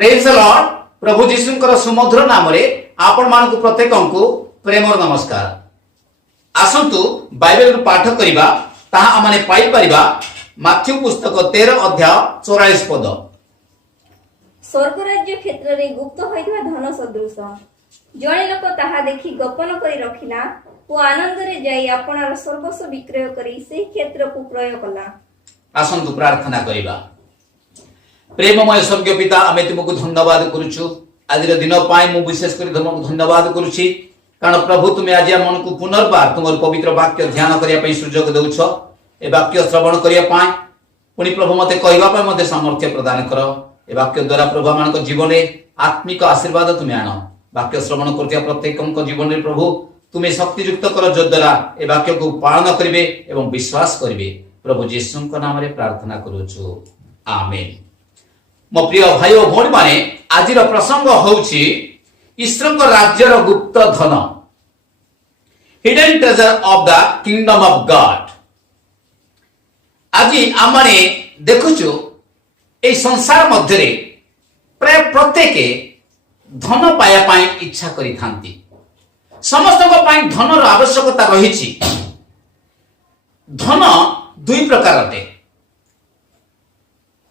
Praise the Lord. प्रभु जीशुंकर सुमधुर नाम रे आपण मानकु प्रत्येकंकु प्रेमर नमस्कार। आसंतु बाइबल पाठ करिबा ताहा आमाने पाई परिबा माथ्यू पुस्तक 13 अध्याय 44 पद। स्वर्ग राज्य क्षेत्र रे गुप्त होइतबा धन सदृश जणे लोक ताहा देखि गोपन करी रखिला ओ आनंद रे जाई आपणार सर्वस्व विक्रय करी से क्षेत्र को प्रयोग कला। आसंतु प्रार्थना करिबा। प्रेममय स्वर्गीय पिता आमे तुमको धन्यवाद करूछु आज दिन पाई मु विशेष कर तुमको धन्यवाद करूछि कारण प्रभु तुम्हें आज मन को पुनर्बार तुम पवित्र वाक्य ध्यान करिया पई सुजोग देउछ ए वाक्य श्रवण करिया पाए पुनी प्रभु मते कहबा पई मते सामर्थ्य प्रदान कर ए वाक्य द्वारा प्रभु मानक जीवन रे आत्मिक आशीर्वाद तुम्हें आनो वाक्य श्रवण करतिया प्रत्येकक जीवन रे प्रभु तुम्हें शक्ति युक्त कर जो द्वारा ए वाक्य को पालन करिवे एवं विश्वास करिवे प्रभु यीशु के नाम रे प्रार्थना करूछु आमेन। मो प्रिय भाई और भौणी माने आज प्रसंग होउछि ईश्वर राज्यर गुप्त धन hidden treasure of the kingdom of God. आज आमने देखुछु ए संसार मध्य रे प्राय प्रत्येक धन पाया पाई इच्छा करि थांती समस्त को पाई धनर आवश्यकता रहिछि। धन दुई प्रकार अटे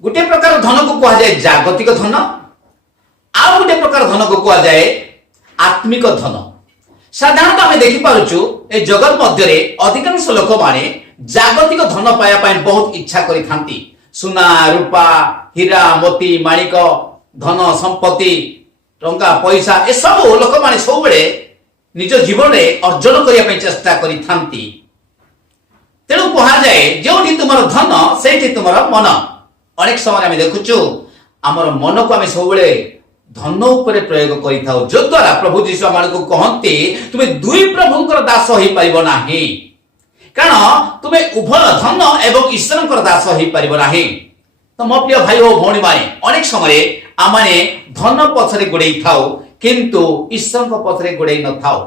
गोटे प्रकार धन को कहा जाए जागतिक धन आ गोटे प्रकार धन को कहा जाए आत्मिक धन। साधारणतः आम देखि पारुछु ए जगत मध्य रे अधिकांश लोक माने जागतिक धन पाया पाए बहुत इच्छा करि थांती सुना रूपा हीरा मोती माणिक धन संपत्ति टंका पैसा ए सब लोक माने सब बेले निज जीवन रे अर्जन करिया पे चेष्टा करि थांती। तेणु कहा जाए जोठी तुमर धन सेठी तुमर मन। अनेक समय आम देखुचु आमर मन को आम सब धन उपरे प्रयोग करिथाउ जो द्वारा प्रभु जीशु आमको कहते तुम्हें दुई प्रभुंकर दास हो पारिबो नाही कारण तुम्हें उभय धन एवं ईश्वरंकर दास हो पारिबो नाही। तो मो प्रिय भाई और भौणी माने अनेक समय आमने धन पछरे गोड़े थाउ किंतु ईश्वर पछरे गोड़े न थाउ।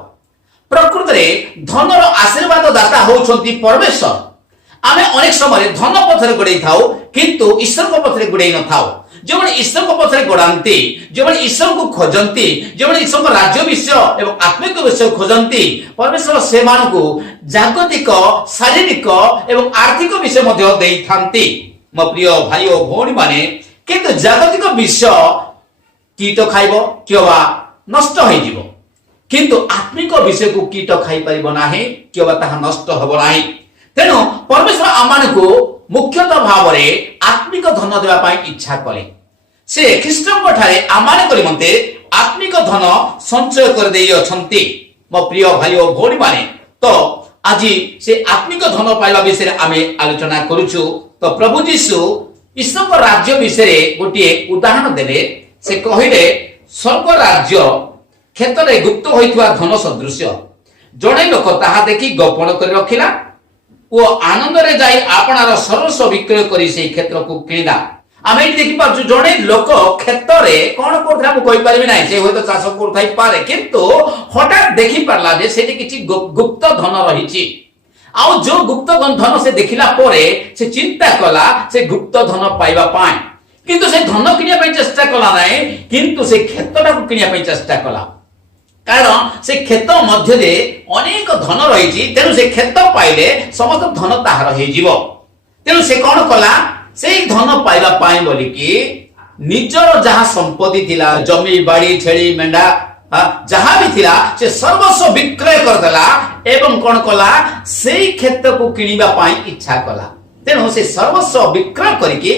प्रकृत में धनर आशीर्वाद दाता होउछंती परमेश्वर। आमे अनेक समय धन पथरे गोड़े थाउ किंतु ईश्वर को पथरे गोड़े न थाउ। जो ईश्वर को पथरे गोड़ांती जो ईश्वर को खोजंती जो ईश्वर को राज्य विषय एवं आत्मिक विषय खोजंती परमेश्वर से मानकु जागतिक शारीरिक एवं आर्थिक विषय मध्य देई थांती। मो प्रिय भाई और भौणी माने किंतु जागतिक विषय कीट खाइबो किबा नष्ट होई जिवो किंतु आत्मिक विषय को कीट खाई परिबो नाही किबा ताहा नष्ट होबो नाही। तेणु परमेश्वर आमानकु मुख्यतः भाव में आत्मिक धन देवा पाई इच्छा करे से ख्रीष्टଙ୍କ ठारे आमानक निमंते आत्मिक धन संचय कर देई अछंती। मो प्रिय भाई और भौणी माने तो आज से आत्मिक धन पाइबा विषय रे आमे आलोचना करूछु। तो प्रभु जीशु ईश्वर राज्य विषय रे गोटे उदाहरण देले से कहिले स्वर्ग राज्य क्षेत्र रे गुप्त होइतबा धन सदृश जणे लोक ताहा देखि गोपन कर रखिला वो आनंद रे जाई आपणार सर्वस्व विक्रय करी से क्षेत्र को किणिला। आमे देखि पाछु जणे लोक क्षेत्र रे कोन करथरा मु कहि परिबि नै से होय तो चाष करथाई पारे किंतु हठात देखि परला जे सेठी किछि गुप्त धन रहिछि आ जो गुप्त धन से देखिला परे से चिंता कला से गुप्त धन पाइबा पाए किंतु से धन किनिया पे चेष्टा कला नै किंतु से क्षेत्रटा को किनिया पे चेष्टा कला कारण से खेत मध्य अनेक धन रही तेणु से खेत पाइले समस्त धन ताहार हो तेणु से कौन कला से धन पाइबा पाए बोली कि निजर जहाँ संपत्ति थिला जमी बाड़ी छेली मेंढा जहाँ भी थिला से सर्वस्व विक्रय करदेला एवं कौन कला से खेत को किनिबा पाए इच्छा कला तेणु से सर्वस्व विक्रय करके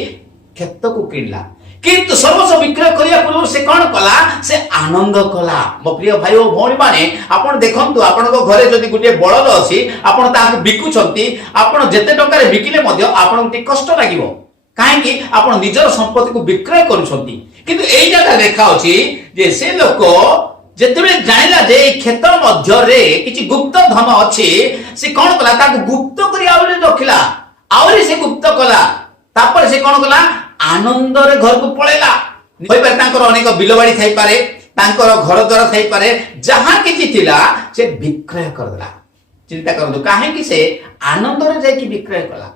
खेत को किनला किंतु सर्वस्व विक्रय करिया पूर्व से कौन कला से आनंद कला। मो प्रिय भाई और भौणी माने आपण देखंतु आपण को घरे जदी गुटे बळद अछि आपण ताकू बिकुछंती आपण जेते टका रे बिकिले मध्य आपण टी कष्ट लागिवो काहे कि आपण निजर संपत्ति को विक्रय करूछंती किंतु एई जगह देखा अछि जे से लोक जेतेबे जानिला जे खेत मध्य रे किछि गुप्त धन अछि से कौन कला ताकू गुप्त करी आवले रखिला आवले से गुप्त कला तापर से कौन कला आनंद रे घर को पळेला होय पर तांकर अनेक बिलबाड़ी थाई पारे तांकर घर द्वार थाई पारे जहां किछि थिला से विक्रय कर देला। चिंता करदो काहे कि से आनंद रे जाय कि विक्रय कला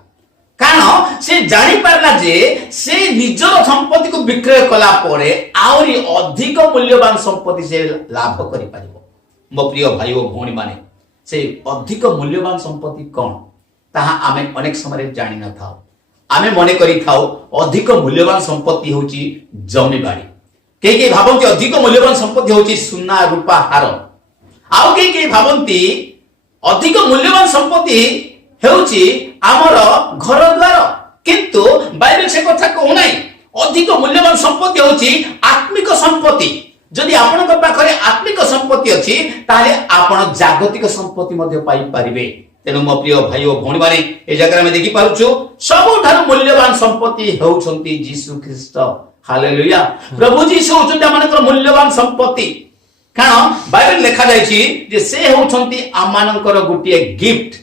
कारण से जानी पारला जे से निजर संपत्ति को विक्रय कला परे आउरी अधिक मूल्यवान संपत्ति से लाभ करि पारिबो। मो प्रिय भाई और भौणी माने से अधिक मूल्यवान संपत्ति कौन ताहा आमे अनेक समय जानि न थाओ। आमे मने करि थाओ अधिक मूल्यवान संपत्ति होची जमी बाड़ी, के भाबंती अधिक मूल्यवान संपत्ति होची सुना रूपा हार, आउ के भाबंती अधिक मूल्यवान संपत्ति हेउची आमर घर द्वार। किंतु बाइबल से कथा कहू नाही। अधिक मूल्यवान संपत्ति होची आत्मिक संपत्ति। जदि आपनक पाखरे आत्मिक संपत्ति अछि ताले आपण जागतिक संपत्ति मध्ये पाई पारिबे। तेनु मो प्रिय भाई और भौणी माने ए जगह में देखि पारुछु सबठारु मूल्यवान संपत्ति हेउछंती यीशु ख्रीष्ट। हालेलुया। प्रभु यीशु होचंती आमानकर मूल्यवान संपत्ति। कारण बाइबल लिखा जायछि जे से होचंती आमानकर गुटिए गिफ्ट।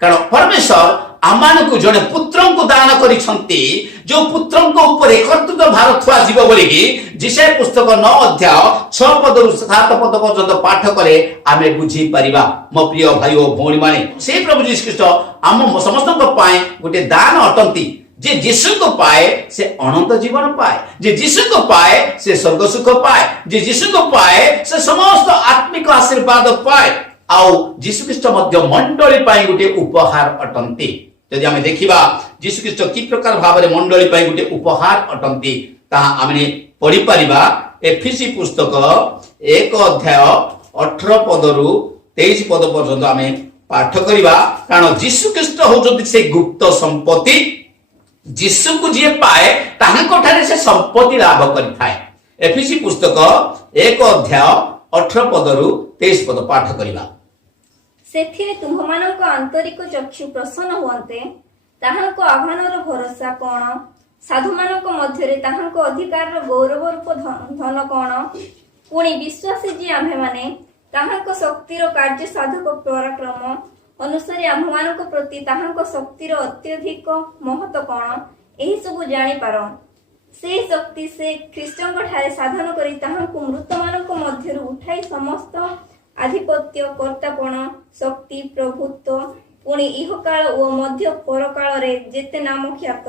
कारण परमेश्वर आमानकु जने पुत्रंकु दान करिसंती, जो पुत्रंको ऊपर कर्तृत्व भार थुआ जीव बोली कि जिसे पुस्तक 9 अध्याय 6 पदरु 7 पद पर्यंत पाठ करे आमे बुझी परिबा। मो प्रिय भाई और भौणी माने से प्रभु यीशु ख्रीष्ट आम समस्तक पाए गोटे दान अटंती। जे यीशु को पाए से अनंत जीवन पाए, जे यीशु को पाए से स्वर्ग सुख पाए, जे यीशु को पाए से समस्त आत्मिक आशीर्वाद पाए। आउ यीशु ख्रीष्ट मध्य मंडली पाए गोटे उपहार अटंती। यदि आमे देखिबा यीशु ख्रीष्ट कि प्रकार भाबरे मंडली पाए गोटे उपहार अटंती ताहा आमे पढि परिबा। एफिसी पुस्तक 1 अध्याय 18 पदरु 23 पद पर्यंत आमे पाठ करिबा। कारण यीशु ख्रीष्ट होचंती से गुप्त संपत्ति। यीशु को जे पाए ताहाको ठारे से संपत्ति लाभ करिथाय। एफिसी पुस्तक 1 अध्याय 18 पदरु 23 पद पाठ करिबा। ସେଥିରେ ତୁମମାନଙ୍କ ଆନ୍ତରିକ ଚକ୍ଷୁ ପ୍ରସନ୍ନ ହୁଅନ୍ତେ, ତାହାଙ୍କ ଆହ୍ୱାନର ଭରସା କଣ, ସାଧୁମାନଙ୍କ ମଧ୍ୟରେ ତାହାଙ୍କ ଅଧିକାରର ଗୌରବ ରୂପ ଧନ କଣ, ପୁଣି ବିଶ୍ୱାସୀ ଯେ ଆମ୍ଭେମାନେ ତାହାଙ୍କ ଶକ୍ତିର କାର୍ଯ୍ୟ ସାଧକ ପରାକ୍ରମ ଅନୁସାରେ ଆମ୍ଭମାନଙ୍କ ପ୍ରତି ତାହାଙ୍କ ଶକ୍ତିର ଅତ୍ୟଧିକ ମହତ୍ଵ କଣ, ଏହି ସବୁ ଜାଣିପାର। ସେହି ଶକ୍ତି ସେ ଖ୍ରୀଷ୍ଟଙ୍କ ଠାରେ ସାଧନ କରି ତାହାଙ୍କୁ ମୃତମାନଙ୍କ ମଧ୍ୟରୁ ଉଠାଇ ସମସ୍ତ ଆଧିପତ୍ୟ, କର୍ତ୍ତାପଣ, ଶକ୍ତି, ପ୍ରଭୁତ୍ୱ, ପୁଣି ଇହକାଳ ଓ ମଧ୍ୟ ପରକାଳରେ ଯେତେ ନାମ ଖ୍ୟାତ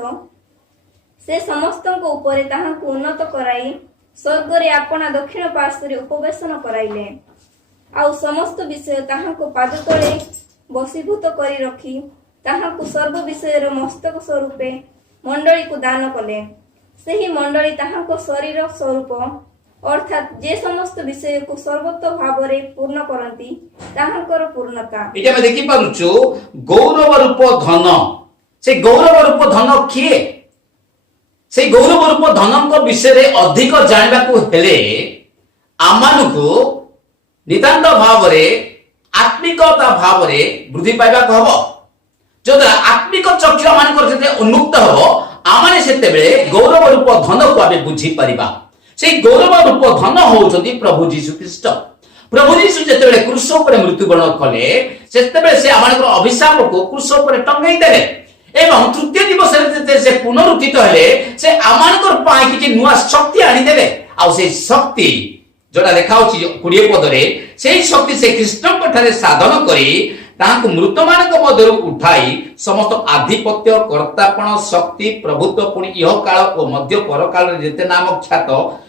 ସେ ସମସ୍ତଙ୍କ ଉପରେ ତାହାଙ୍କୁ ଉନ୍ନତ କରାଇ ସ୍ୱର୍ଗରେ ଆପଣା ଦକ୍ଷିଣ ପାର୍ଶ୍ୱରେ ଉପବେଶନ କରାଇଲେ। ଆଉ ସମସ୍ତ ବିଷୟ ତାହାଙ୍କ ପାଦ ତଳେ ବଶୀଭୂତ କରି ରଖି ତାହାଙ୍କୁ ସର୍ବ ବିଷୟର ମସ୍ତକ ସ୍ୱରୂପେ ମଣ୍ଡଳୀକୁ ଦାନ କଲେ। ସେହି ମଣ୍ଡଳୀ ତାହାଙ୍କ ଶରୀର ସ୍ୱରୂପ, अर्थात जे समस्त विषय को सर्वतो भावरे पूर्ण करंती ताहांकर पूर्णता। एटा में देखि पारुछु गौरव रूप धन। से गौरव रूप धन किए? से गौरव रूप धन को विषय रे अधिक जानबा को हेले आमानकु नितांत भावरे आत्मिकता भावरे वृद्धि पाइबा को हबो। जदि आत्मिक चक्षु आमानकर जते उन्मुक्त हबो आमाने सेते बेले गौरव रूप धन को आबे बुझी परिबा। से गौरव रूप धन होउछंती प्रभु यीशु ख्रीष्ट। प्रभु यीशु जेतेबेले क्रूस ऊपर मृत्युवरण कले सेतेबेले से आमानकर अभिशाप को क्रूस ऊपर टंगाई देले एवं तृतीय दिवस रे से पुनरुत्थित हेले से आमानकर पाई किछि नुआ शक्ति आनी देले। आ से शक्ति जोटा देखाउछि 20 पद रे सेही शक्ति से ख्रीष्टଙ୍କ ठारे साधन करी ताहांको मृतमानक मध्यरु उठाई समस्त आधिपत्य, कर्तापण, शक्ति, प्रभुत्व, पुणी इह काल और मध्य परकाल रे जेते नाम ख्यात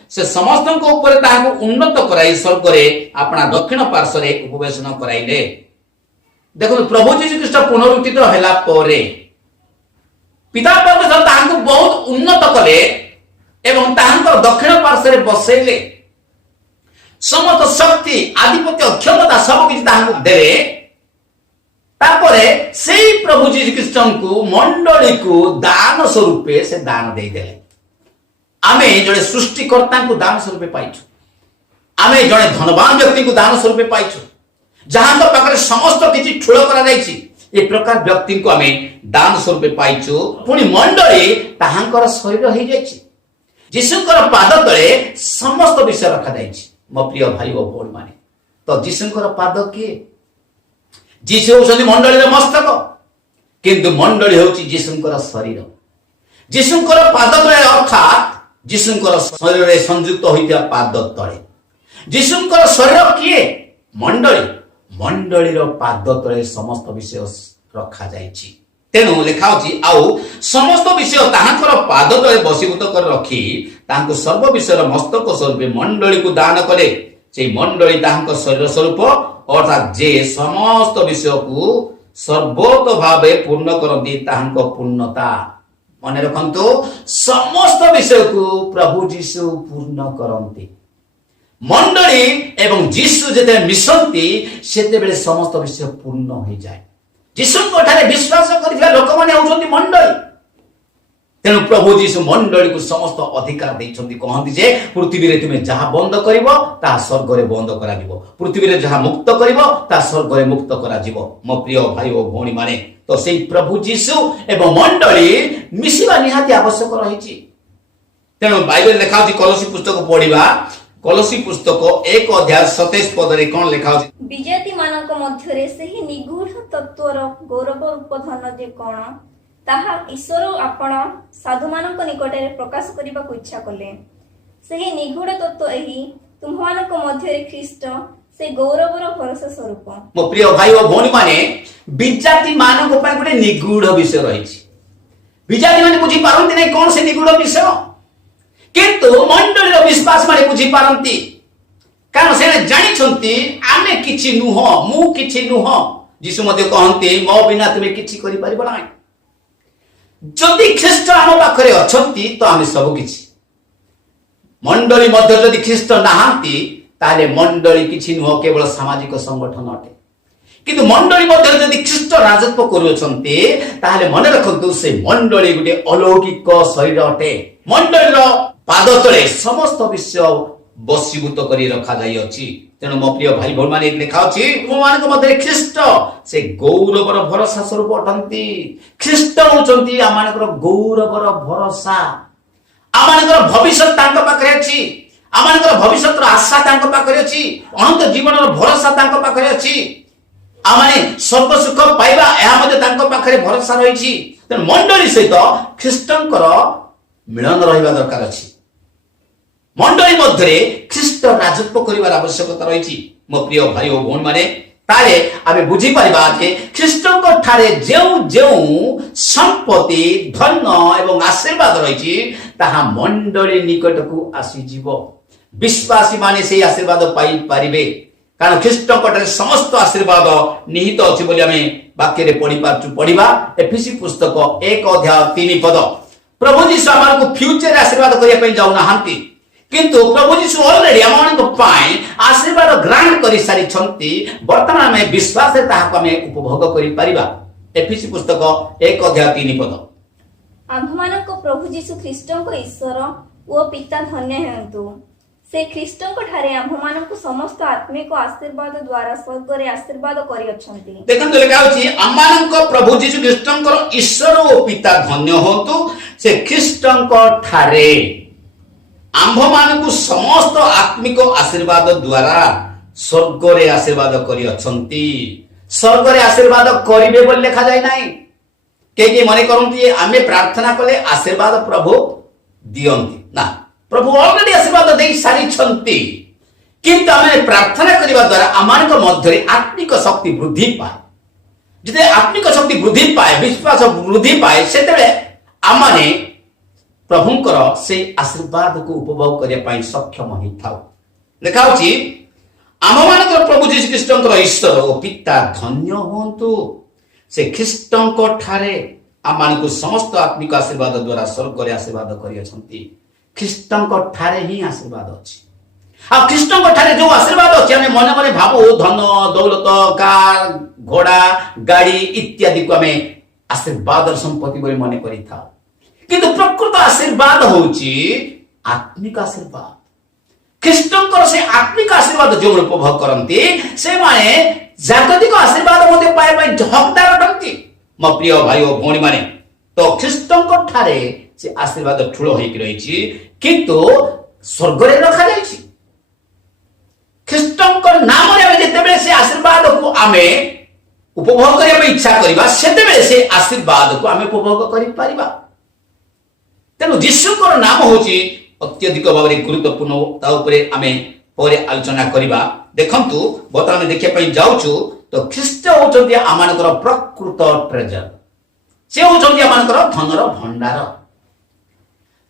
से समस्तक ऊपर ताहांको उन्नत कराई स्वर्ग रे अपना दक्षिण पार्श्व रे उपवेशन कराइले। देखो प्रभु यीशु ख्रीष्ट पुनरुत्थित होला परे पिता परमेश्वर ताहांको बहुत उन्नत कले एवं ताहांको दक्षिण पार्श्व रे बसैले। समस्त शक्ति, आधिपत्य, क्षमता सब किछि ताहांको देले। तापरे सेही प्रभु यीशु ख्रीष्टଙ୍କୁ मंडळीକୁ दान स्वरूपे से दान देई देले। आमे जणे सृष्टिकर्ताଙ୍କୁ दान स्वरूपे पाइछु। आमे जणे धनवान व्यक्तिଙ୍କୁ दान स्वरूपे पाइछु। जहांको पाखरे समस्त किछि ठुळ करा जायछि ए प्रकार व्यक्तिଙ୍କୁ आमे दान स्वरूपे पाइछु। पुणी मंडळी ताहांकर शरीर होई जायछि। यीशुଙ୍କର पाद तळे समस्त विषय रखा जायछि। मो प्रिय भाई ओ भौणी माने तो यीशुଙ୍କର पाद किए? यीशु होउछन्ति मंडळीर मस्तक, किंतु मंडळी होउछि यीशुଙ୍କର शरीर। यीशुଙ୍କର पाद तळे अर्थात यीशुଙ୍କର शरीर रे संयुक्त होइता पाद तळे। यीशुଙ୍କର शरीर किए? मंडळी। मंडळीर पाद तळे समस्त विषय रखा जायछि। तेणु लेखा अछि आउ समस्त विषय ताहांकर पाद तले बसीभूत कर रखी तांको सर्व विषय मस्तक स्वरूप मंडली को दान करे से मंडली ताहांक शरीर स्वरूप अर्थात जे समस्त विषय को सर्वोत भावे पूर्ण करती ताहांक पूर्णता मन रखंतु समस्त विषय को प्रभु जीशु पूर्ण करती मंडली एवं जीशु जेते मिशंती सेते बेले समस्त विषय पूर्ण हो जाए जीशु विश्वास कर लोक मैंने होती मंडली तेणु प्रभु जीशु मंडली को समस्त अधिकार देइछंती कहंती जे पृथ्वी रे तुमे जहा बंद करिवो ता स्वर्ग रे बंद करा जिवो पृथ्वी रे जहा मुक्त करिवो ता स्वर्ग रे मुक्त करा जिवो मो प्रिय भाई ओ भौणी माने तो सेई प्रभु जीशु एवं मंडली मिसिबा निहाती आवश्यक रहिछि तेणु बाइबल लिखा अछि कलोसी पुस्तक पढिबा कलोसी पुस्तक 1 अध्याय 27 पद रे कोन लिखा अछि विजाति मानक मध्यरे सेही निगूढ़ तत्वर गौरव रूप धन जे कोन ताहा ईश्वर आपण साधु मानक निकटरे प्रकाश करबा को इच्छा कले सेही निगूढ़ तत्व एही तुममानक मध्यरे ख्रीष्ट से गौरवर भरोसा स्वरूप मो प्रिय भाई ओ भौणी माने विजाति मानक पय गुटे निगूढ़ विषय रहिछि विजाति माने बुझी पारंती नै कोन से निगूढ़ विषय किंतु मंडली विश्वास माने बुझी पारंती कारण से जानिछंती आमे किछि नुह मु किछि नुह जीसु मध्ये कहंती मो बिना तुमे किछि करि परिबो नै जदि ख्रीष्ट आम पाखरे अछंती तो आमे सब किछि मंडली मध्ये जदि ख्रीष्ट नाहांती ताले मंडली किछि नुह केवल सामाजिक संगठन अटे किंतु मंडली मध्ये जदि ख्रीष्ट राजत्व करूछंती ताले मन रखंतु से मंडली गुटे अलौकिक शरीर अटे मंडलीर पाद तले समस्त विषय बसीभूत करी रखा जाई अछि तेणु मो प्रिय भाई भौणी माने लिखा अछि तुममानक मध्ये ख्रीष्ट से गौरवर भरोसा स्वरूप अटंती ख्रीष्ट होचंती आमानकर गौरवर भरोसा आमानकर भविष्य तांक पाखरे अछि आमानकर भविष्यतर आशा तांक पाखरे अछि अनंत जीवनर भरोसा तांक पाखरे अछि आमाने सर्व सुख पाइबा एहा मध्ये तांक पाखरे भरोसा रहिछि तेणु मंडली सहित ख्रीष्टंकर मिलन रहिबा दरकार अछि मंडली मध्यरे ख्रीष्ट राजत्व करिवार आवश्यकता रहिछि मो प्रिय भाई ओ भौणी माने ताले आमे बुझी परिबा जे ख्रीष्टंक ठारे जेउ संपत्ति धन एवं आशीर्वाद रहिछि ताहा मंडली निकटकू आसी जीवो विश्वासी माने सेही आशीर्वाद पाई पारिबे कारण ख्रीष्टंक ठारे समस्त आशीर्वाद निहित अछि बोली आमे वाक्य रे पढिबा एफिसी पुस्तक 1 अध्याय 3 पद प्रभु जीशु हमको फ्यूचर आशीर्वाद करिया पई जाउ नाहांती किंतु प्रभु जीशु ऑलरेडी हमनको पाई आशीर्वाद ग्रांट करि सारी छंती वर्तमान में विश्वास रे ताहा हम उपभोग करि परिबा एफिसी पुस्तक 1 अध्याय 3 पद आम्भमानक प्रभु जीशु ख्रीष्टंक ईश्वर ओ पिता धन्य हेतु से ख्रीष्टंक ठारे आम्भमानक समस्त आत्मिक आशीर्वाद द्वारा स्वर्ग रे आशीर्वाद करि अछंती देखंतु लेखा अछि आम्मानक प्रभु जीशु ख्रीष्टंकर ईश्वर ओ पिता धन्य होतु से ख्रीष्टंक ठारे आम्भमानक समस्त आत्मिक आशीर्वाद द्वारा स्वर्ग रे आशीर्वाद करि अछंती स्वर्ग रे आशीर्वाद करिवे बोल लेखा जाय नाही के मने करंती आमे प्रार्थना कले आशीर्वाद प्रभु दियंती ना प्रभु ऑलरेडी आशीर्वाद दे सारी छंती किंतु आमे प्रार्थना करिवा द्वारा आमानक मध्यरे आत्मिक शक्ति वृद्धि पाए जते आत्मिक शक्ति वृद्धि पाए विश्वास वृद्धि पाए सेतेबे आमाने प्रभुंकर से आशीर्वाद को उपभोग करिया पई सक्षम होई थाउ लेखा होची आममानकर प्रभु जीशु ख्रीष्टंकर ईश्वर ओ पिता धन्य होंतु से ख्रीष्टंक ठारे आमानकु समस्त आत्मिक आशीर्वाद द्वारा स्वर्ग रे आशीर्वाद करि अछंती ख्रीष्टंक ठारे ही आशीर्वाद अछि आ ख्रीष्टंक ठारे जो आशीर्वाद अछि हमें मने मने भाबो धन दौलत कार घोड़ा गाड़ी इत्यादि को हमें आशीर्वाद और संपत्ति बोली मने करि था किंतु प्रकृत आशीर्वाद होची आत्मिक आशीर्वाद ख्रीष्टंकर से आत्मिक आशीर्वाद जो उपभोग करंती से माने जागतिक आशीर्वाद मते पाए पाए हकदार अटंती मो प्रिय भाई ओ भौणी माने तो ख्रीष्टंकर ठारे से आशीर्वाद ठुलो होई रहिछि किंतु स्वर्ग रे रखा जाइछि ख्रीष्टंकर नाम रे हम जेतेबेले से आशीर्वाद को आमे उपभोग करिया पे इच्छा करिबा सेतेबेले से आशीर्वाद को आमे उपभोग करि परिबा तेनु यीशुकर नाम होछि अत्यधिक भाव में गुरुत्वपूर्ण ता उपरे आमे परे आलोचना करिबा देखंतु बर्तमान देखिया पई जाउछु तो ख्रीष्ट होचंती आमानकर प्रकृत ट्रेजर से होउछन्ति आमानकर धनर भंडार।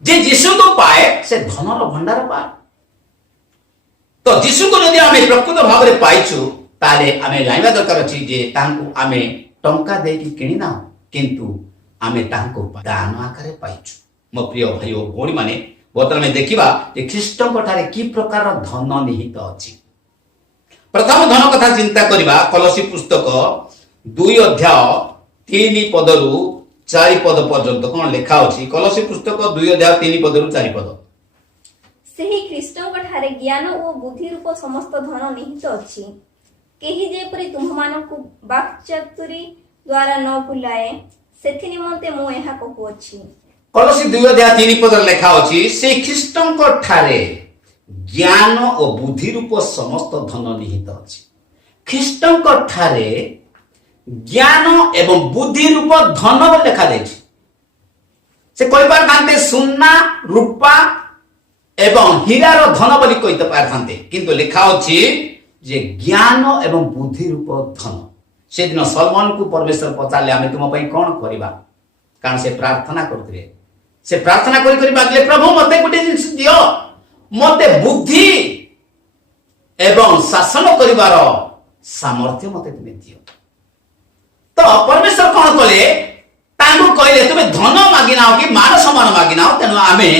जे यीशु को पाए से धनर भंडार पाए। तो यीशु को जदि आमे प्रकृत भाव में पाइछु ताले आमे जानिबा दरकार अछि जे तांको आमे टंका देकी किनि ना किंतु आमे तांको दान आकारे पाइछु। मो प्रिय भाई ओ भौणी माने वर्तमान में देखिबा जे ख्रीष्टଙ୍କ ठारे की प्रकार धन निहित अछि। प्रथम धन कथा चिंता करिबा कलसी पुस्तक 2 अध्याय 3 पदरु 4 पद पर्यंत कोन लेखा अछि। कलसी पुस्तक 2 अध्याय 3 पदरु 4 पद। ସେହି ଖ୍ରୀଷ୍ଟଙ୍କ ଠାରେ ଜ୍ଞାନ ଓ ବୁଦ୍ଧି ରୂପ ସମସ୍ତ ଧନ ନିହିତ ଅଛି। କେହି ଯେପରି ତୁମମାନଙ୍କୁ ବାକ୍ଚାତୁରୀ ଦ୍ୱାରା ନ ଭୁଲାଏ ସେଥି ନିମନ୍ତେ ମୁଁ ଏହା କହୁଅଛି। कलसी 2 अध्याय 3 पद लेखा अछि से ख्रीष्टଙ୍କ ठारे ज्ञान और बुद्धि रूप समस्त धन निहित अछि। ख्रीष्टଙ୍କ ठारे ज्ञान एवं बुद्धि रूप धन लेखा जाइछि। से कहि पार थांते सोना रूपा एवं हीरार धन बोली कहि पार थांते किंतु लेखा अछि जे ज्ञान एवं बुद्धि रूप धन। से दिन सलमान को परमेश्वर पचारले आमे तुम पई कोन करिबा कारण से प्रार्थना करथि। से प्रार्थना करि करि मागले प्रभु मते गुटे जिंस दियो मते बुद्धि एवं शासन करिवार सामर्थ्य मते तुमे दियो। तो परमेश्वर कोन कले तांगु कहले तुमे धन मागिनाओ कि मान सम्मान मागिनाओ तेनु आमे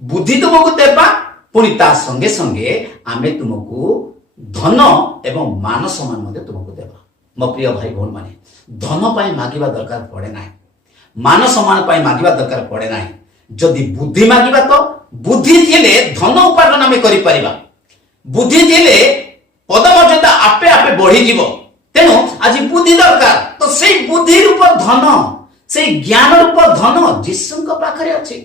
बुद्धि तुमको देबा पुनी ता संगे संगे आमे तुमको धन एवं मान सम्मान मते तुमको देबा। मो प्रिय भाई भौण माने धन पाई मागिबा दरकार पड़े नाही मान सम्मान पाई मागिबा दरकार पड़े नाही। जदि बुद्धि मागिबा तो बुद्धि थिले धन उपार्जन आमे करि परिबा। बुद्धि थिले पद मर्यादा आपे आपे बढ़ी जीवो। तेनु आज बुद्धि दरकार तो सेई बुद्धि रूप धन सेई ज्ञान रूप धन यीशुଙ୍କ पाखरे अछि।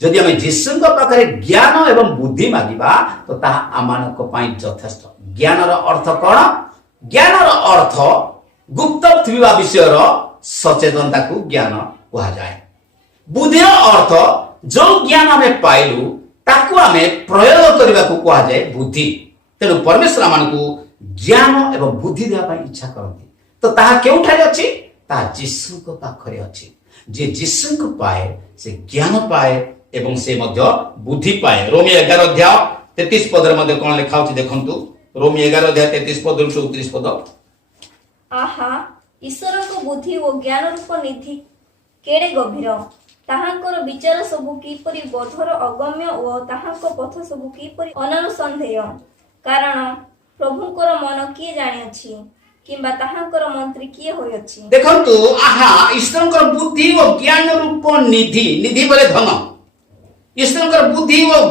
जदि आमे यीशुଙ୍କ पाखरे ज्ञान एवं बुद्धि मागिबा तो ता आमानक पाई यथेष्ट। ज्ञानर अर्थ कोन? ज्ञानर अर्थ गुप्त थिबा विषयर सचेतनता को ज्ञान कहा जाए। बुद्धि अर्थ जो ज्ञान हमें पाइलु ताकू हमें प्रयोग करने को कहा जाए बुद्धि। तेणु परमेश्वर आमको ज्ञान एवं बुद्धि देवा इच्छा करती तो ताहा केउठारे अछि? ताहा यीशु को पाखरे अछि। जे यीशु को पाए से ज्ञान पाए एवं से मध्य बुद्धि पाए। रोमी 11 अध्याय 33 पद मध्ये कोन लिखा अछि देखंतु। रोमी 11 अध्याय 33 पद रु 34 पद। आहा ईश्वर को बुद्धि और ज्ञान रूप निधि केड़े गभीर ताहांकर विचार सबु किपरि बोधर अगम्य और ताहांक पथ सबु किपरि अननुसंदेह कारण प्रभुकर मन किए जानि अछि किंबा ताहांकर मंत्री किए होय अछि। देखंतु आहा ईश्वरकर बुद्धि और ज्ञान रूप निधि निधि बोले धन। ईश्वरकर बुद्धि और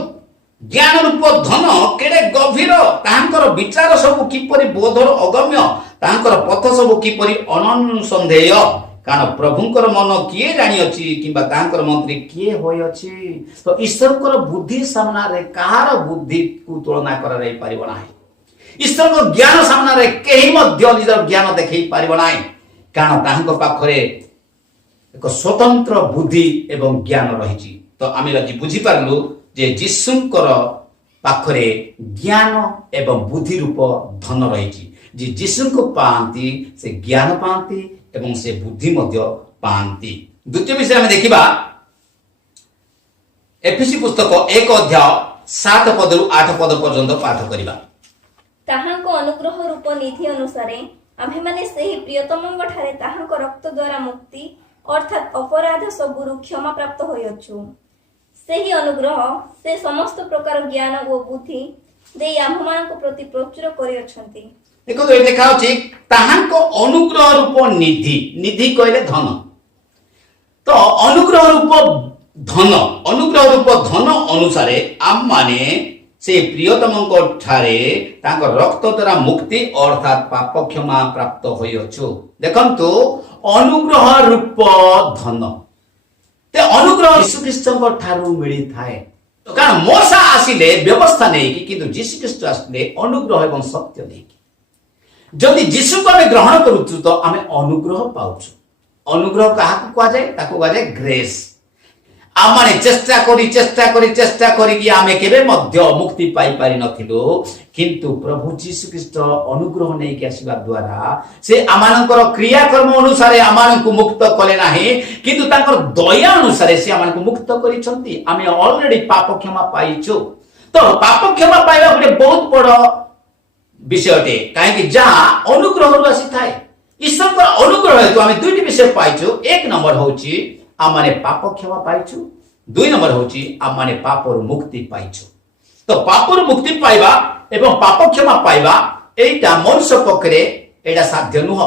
ज्ञान रूप धन केड़े गभीर ताहांकर विचार सबु किपरि बोधर अगम्य ताहांकर पथ सबु किपरि अननुसंदेह कारण प्रभुंकर मन किए जानि अछि किंबा ताहांकर मंत्री किए होय अछि। तो ईश्वरकर बुद्धि सामना रे कहार बुद्धि को तुलना करा रे परिबो नाही। ईश्वर को ज्ञान सामना रे केही मध्य निजर ज्ञान देखै परिबो नाही कारण ताहांक पाखरे एक स्वतंत्र बुद्धि एवं ज्ञान रहिछि। तो आमे आज बुझी पारलु जे यीशुंकर पाखरे ज्ञान एवं बुद्धि रूप धन रहिछि। जे यीशु को पांती से ज्ञान पांती एवं से बुद्धि मध्य पांती। द्वितीय विषय में देखिबा एफएसी पुस्तक 1 अध्याय 7 पद रु 8 पद पर्यंत पाठ करिबा। ताहांको अनुग्रह रूप निधि अनुसारे आम्हे माने सेही प्रियतमंग ठारे ताहांको रक्त द्वारा मुक्ति अर्थात अपराध सबुरु क्षमा प्राप्त होयछु। सेही अनुग्रह से समस्त प्रकार ज्ञान और बुद्धि देई आम्हमानक प्रति प्रचुर करियछंती। देखो ये लिखा अछि ताहांको अनुग्रह रूप निधि निधि कहले धन। तो अनुग्रह रूप धन अनुसारे आम माने से प्रियतमंको ठारे तांको रक्त द्वारा मुक्ति अर्थात पाप क्षमा प्राप्त होयछु। देखंतु अनुग्रह रूप धन ते अनुग्रह यीशु ख्रीष्टଙ୍କ ठारू मिली थाए। कारण मोसा आसिले व्यवस्था नहीं कि किंतु यीशु ख्रीष्ट आसिले अनुग्रह एवं सत्य नहीं। जदि यीशु को आमे ग्रहण करूछु तो आमे अनुग्रह पाउछु। अनुग्रह काहाकु कहा जाए? ताको कहा जाए ग्रेस। आमे चेष्टा करी आमे केबे मध्य मुक्ति पाई पारि नथिलु किंतु प्रभु यीशु ख्रीष्ट अनुग्रह नै के आसीबा द्वारा से आमानकर क्रियाकर्म अनुसार आमानकु मुक्त कले नाही किंतु तांकर दया अनुसार से आमानकु मुक्त करिसंती आमे ऑलरेडी पाप क्षमा पाइछु तो पाप क्षमा पाइबा गोटे बहुत बड़ विषय अटे काहे जहाँ अनुग्रह आसी थाए ईश्वर अनुग्रह हेतु आमे दुईटी विषय पाइछु एक नंबर होची आमाने पाप क्षमा पाइछु दुई नंबर होची आमाने पापर मुक्ति पाइछु तो पापर मुक्ति पाइबा एवं पाप क्षमा पाइबा एटा मनुष्य पक्षरे एटा साध्य नुह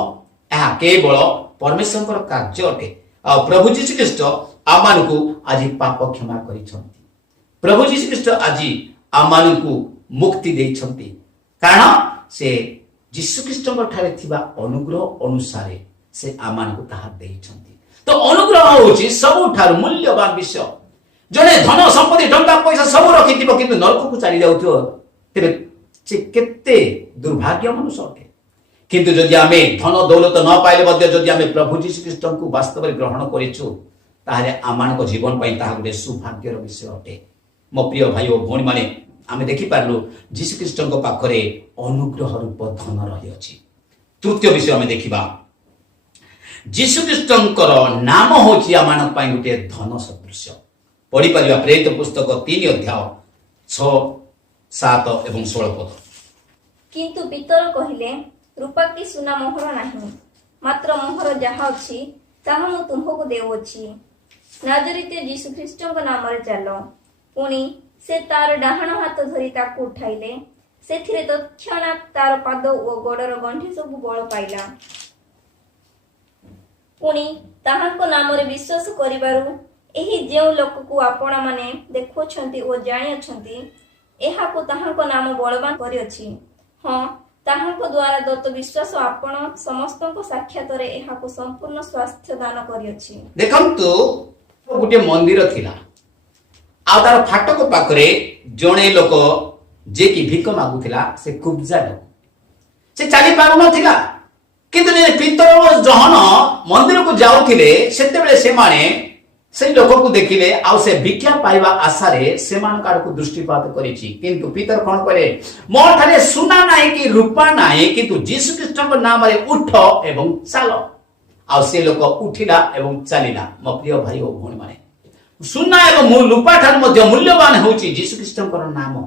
एहा केवल परमेश्वर कार्य अटे आ प्रभु यीशु ख्रीष्ट आमानकु आज पाप क्षमा करिसंती प्रभु यीशु ख्रीष्ट आज आमानकु मुक्ति देइसंती कारण से यीशु ख्रीष्टଙ୍କ ठारे थिबा अनुग्रह अनुसार से आमानकु ताहा देइसंती तो अनुग्रह होची सबुठार मूल्यवान विषय जने धन संपत्ति टंका पैसा सब रखिथिबो किंतु नरक को चली जाउथो तेबे से केते दुर्भाग्य मनुष्य अटे किंतु जदि आमे धन दौलत न पाइले मध्ये जदि आमे प्रभु यीशु ख्रीष्टଙ୍କୁ वास्तव में ग्रहण करिछु ताहारे आमानक जीवन पई ताहा गुटे सौभाग्यर विषय अटे मो प्रिय भाई और भौणी माने आमे देखि पारलु यीशु ख्रीष्टଙ୍କ पाखरे अनुग्रह रूप धन रही अछि तृतीय विषय आमे देखिबा यीशु ख्रीष्टଙ୍କର नाम होची आमानक पई गुटे धन सदृश पढ़ी परिबा प्रेरित पुस्तक 3 अध्याय 6 7 एवं 16 पद किंतु पितर कहिले रूपा की सुना मोहर नाही मात्र मोहर जहा अछि ताहा मु तुमको देउछि नाजरीते यीशु ख्रीष्टଙ୍କ नामरे चालो पुणी से तार डाहाण हाथ धरी ताकू उठाइले सेथिरे तत्क्षणात तार पाद ओ गोडर गंठी सब बळ पाइला पुणी ताहांको नामरे विश्वास करिबारु एही जेउ लोकକୁ आपण माने देखुछंती ओ जानि अछंती एहाको ताहांको नाम बलवान करिअछि हां ताहांको द्वारा दत्त विश्वास आपण समस्तको साक्षातरे एहाको संपूर्ण स्वास्थ्य दान करिअछि देखंतु गुटे मंदिर थिला आ तार फाटक पाखरे जणे लोक जे की भिक मागुथिला से कुब्जा से चाली पारु नथिला किंतु जे पितर जहन मंदिर को जाउथिले सेते बेले से माने से लोक को देखिले आ से भिक्षा पाइबा आशा रे से मान काड को दृष्टिपात करिछि किंतु पितर कोन करे मो ठारे सुना नाही कि रूपा नाही किंतु यीशु ख्रीष्टଙ୍କ नाम रे उठ एवं चालो आ से लोक उठिला एवं चलिला मो प्रिय भाई ओ भौणी माने सुना एवं रूपा ठार मध्य मूल्यवान होछि यीशु ख्रीष्टଙ୍କ नाम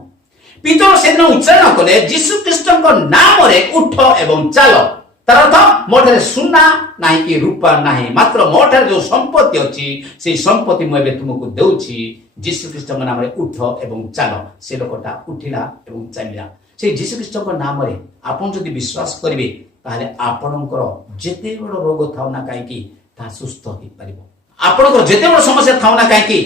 पितर सेदिन उच्चारण कले यीशु ख्रीष्टଙ୍କ नाम रे उठ एवं चालो तार अर्थ मोठे सुना नाही कि रूपा नाही मात्र मोठे जो संपत्ति अछि से संपत्ति म एबे तुमको देउछि यीशु ख्रीष्टଙ୍କ नाम रे उठ एवं चालो से लोकटा उठिला एवं चलिला से यीशु ख्रीष्टଙ୍କ नाम रे आपण जदि विश्वास करिवे ताले आपणकर जेते बड़ रोग थाउ ना काहे कि ता सुस्थ होई परिबो आपणकर जेते बड़ समस्या थाउ ना काहे कि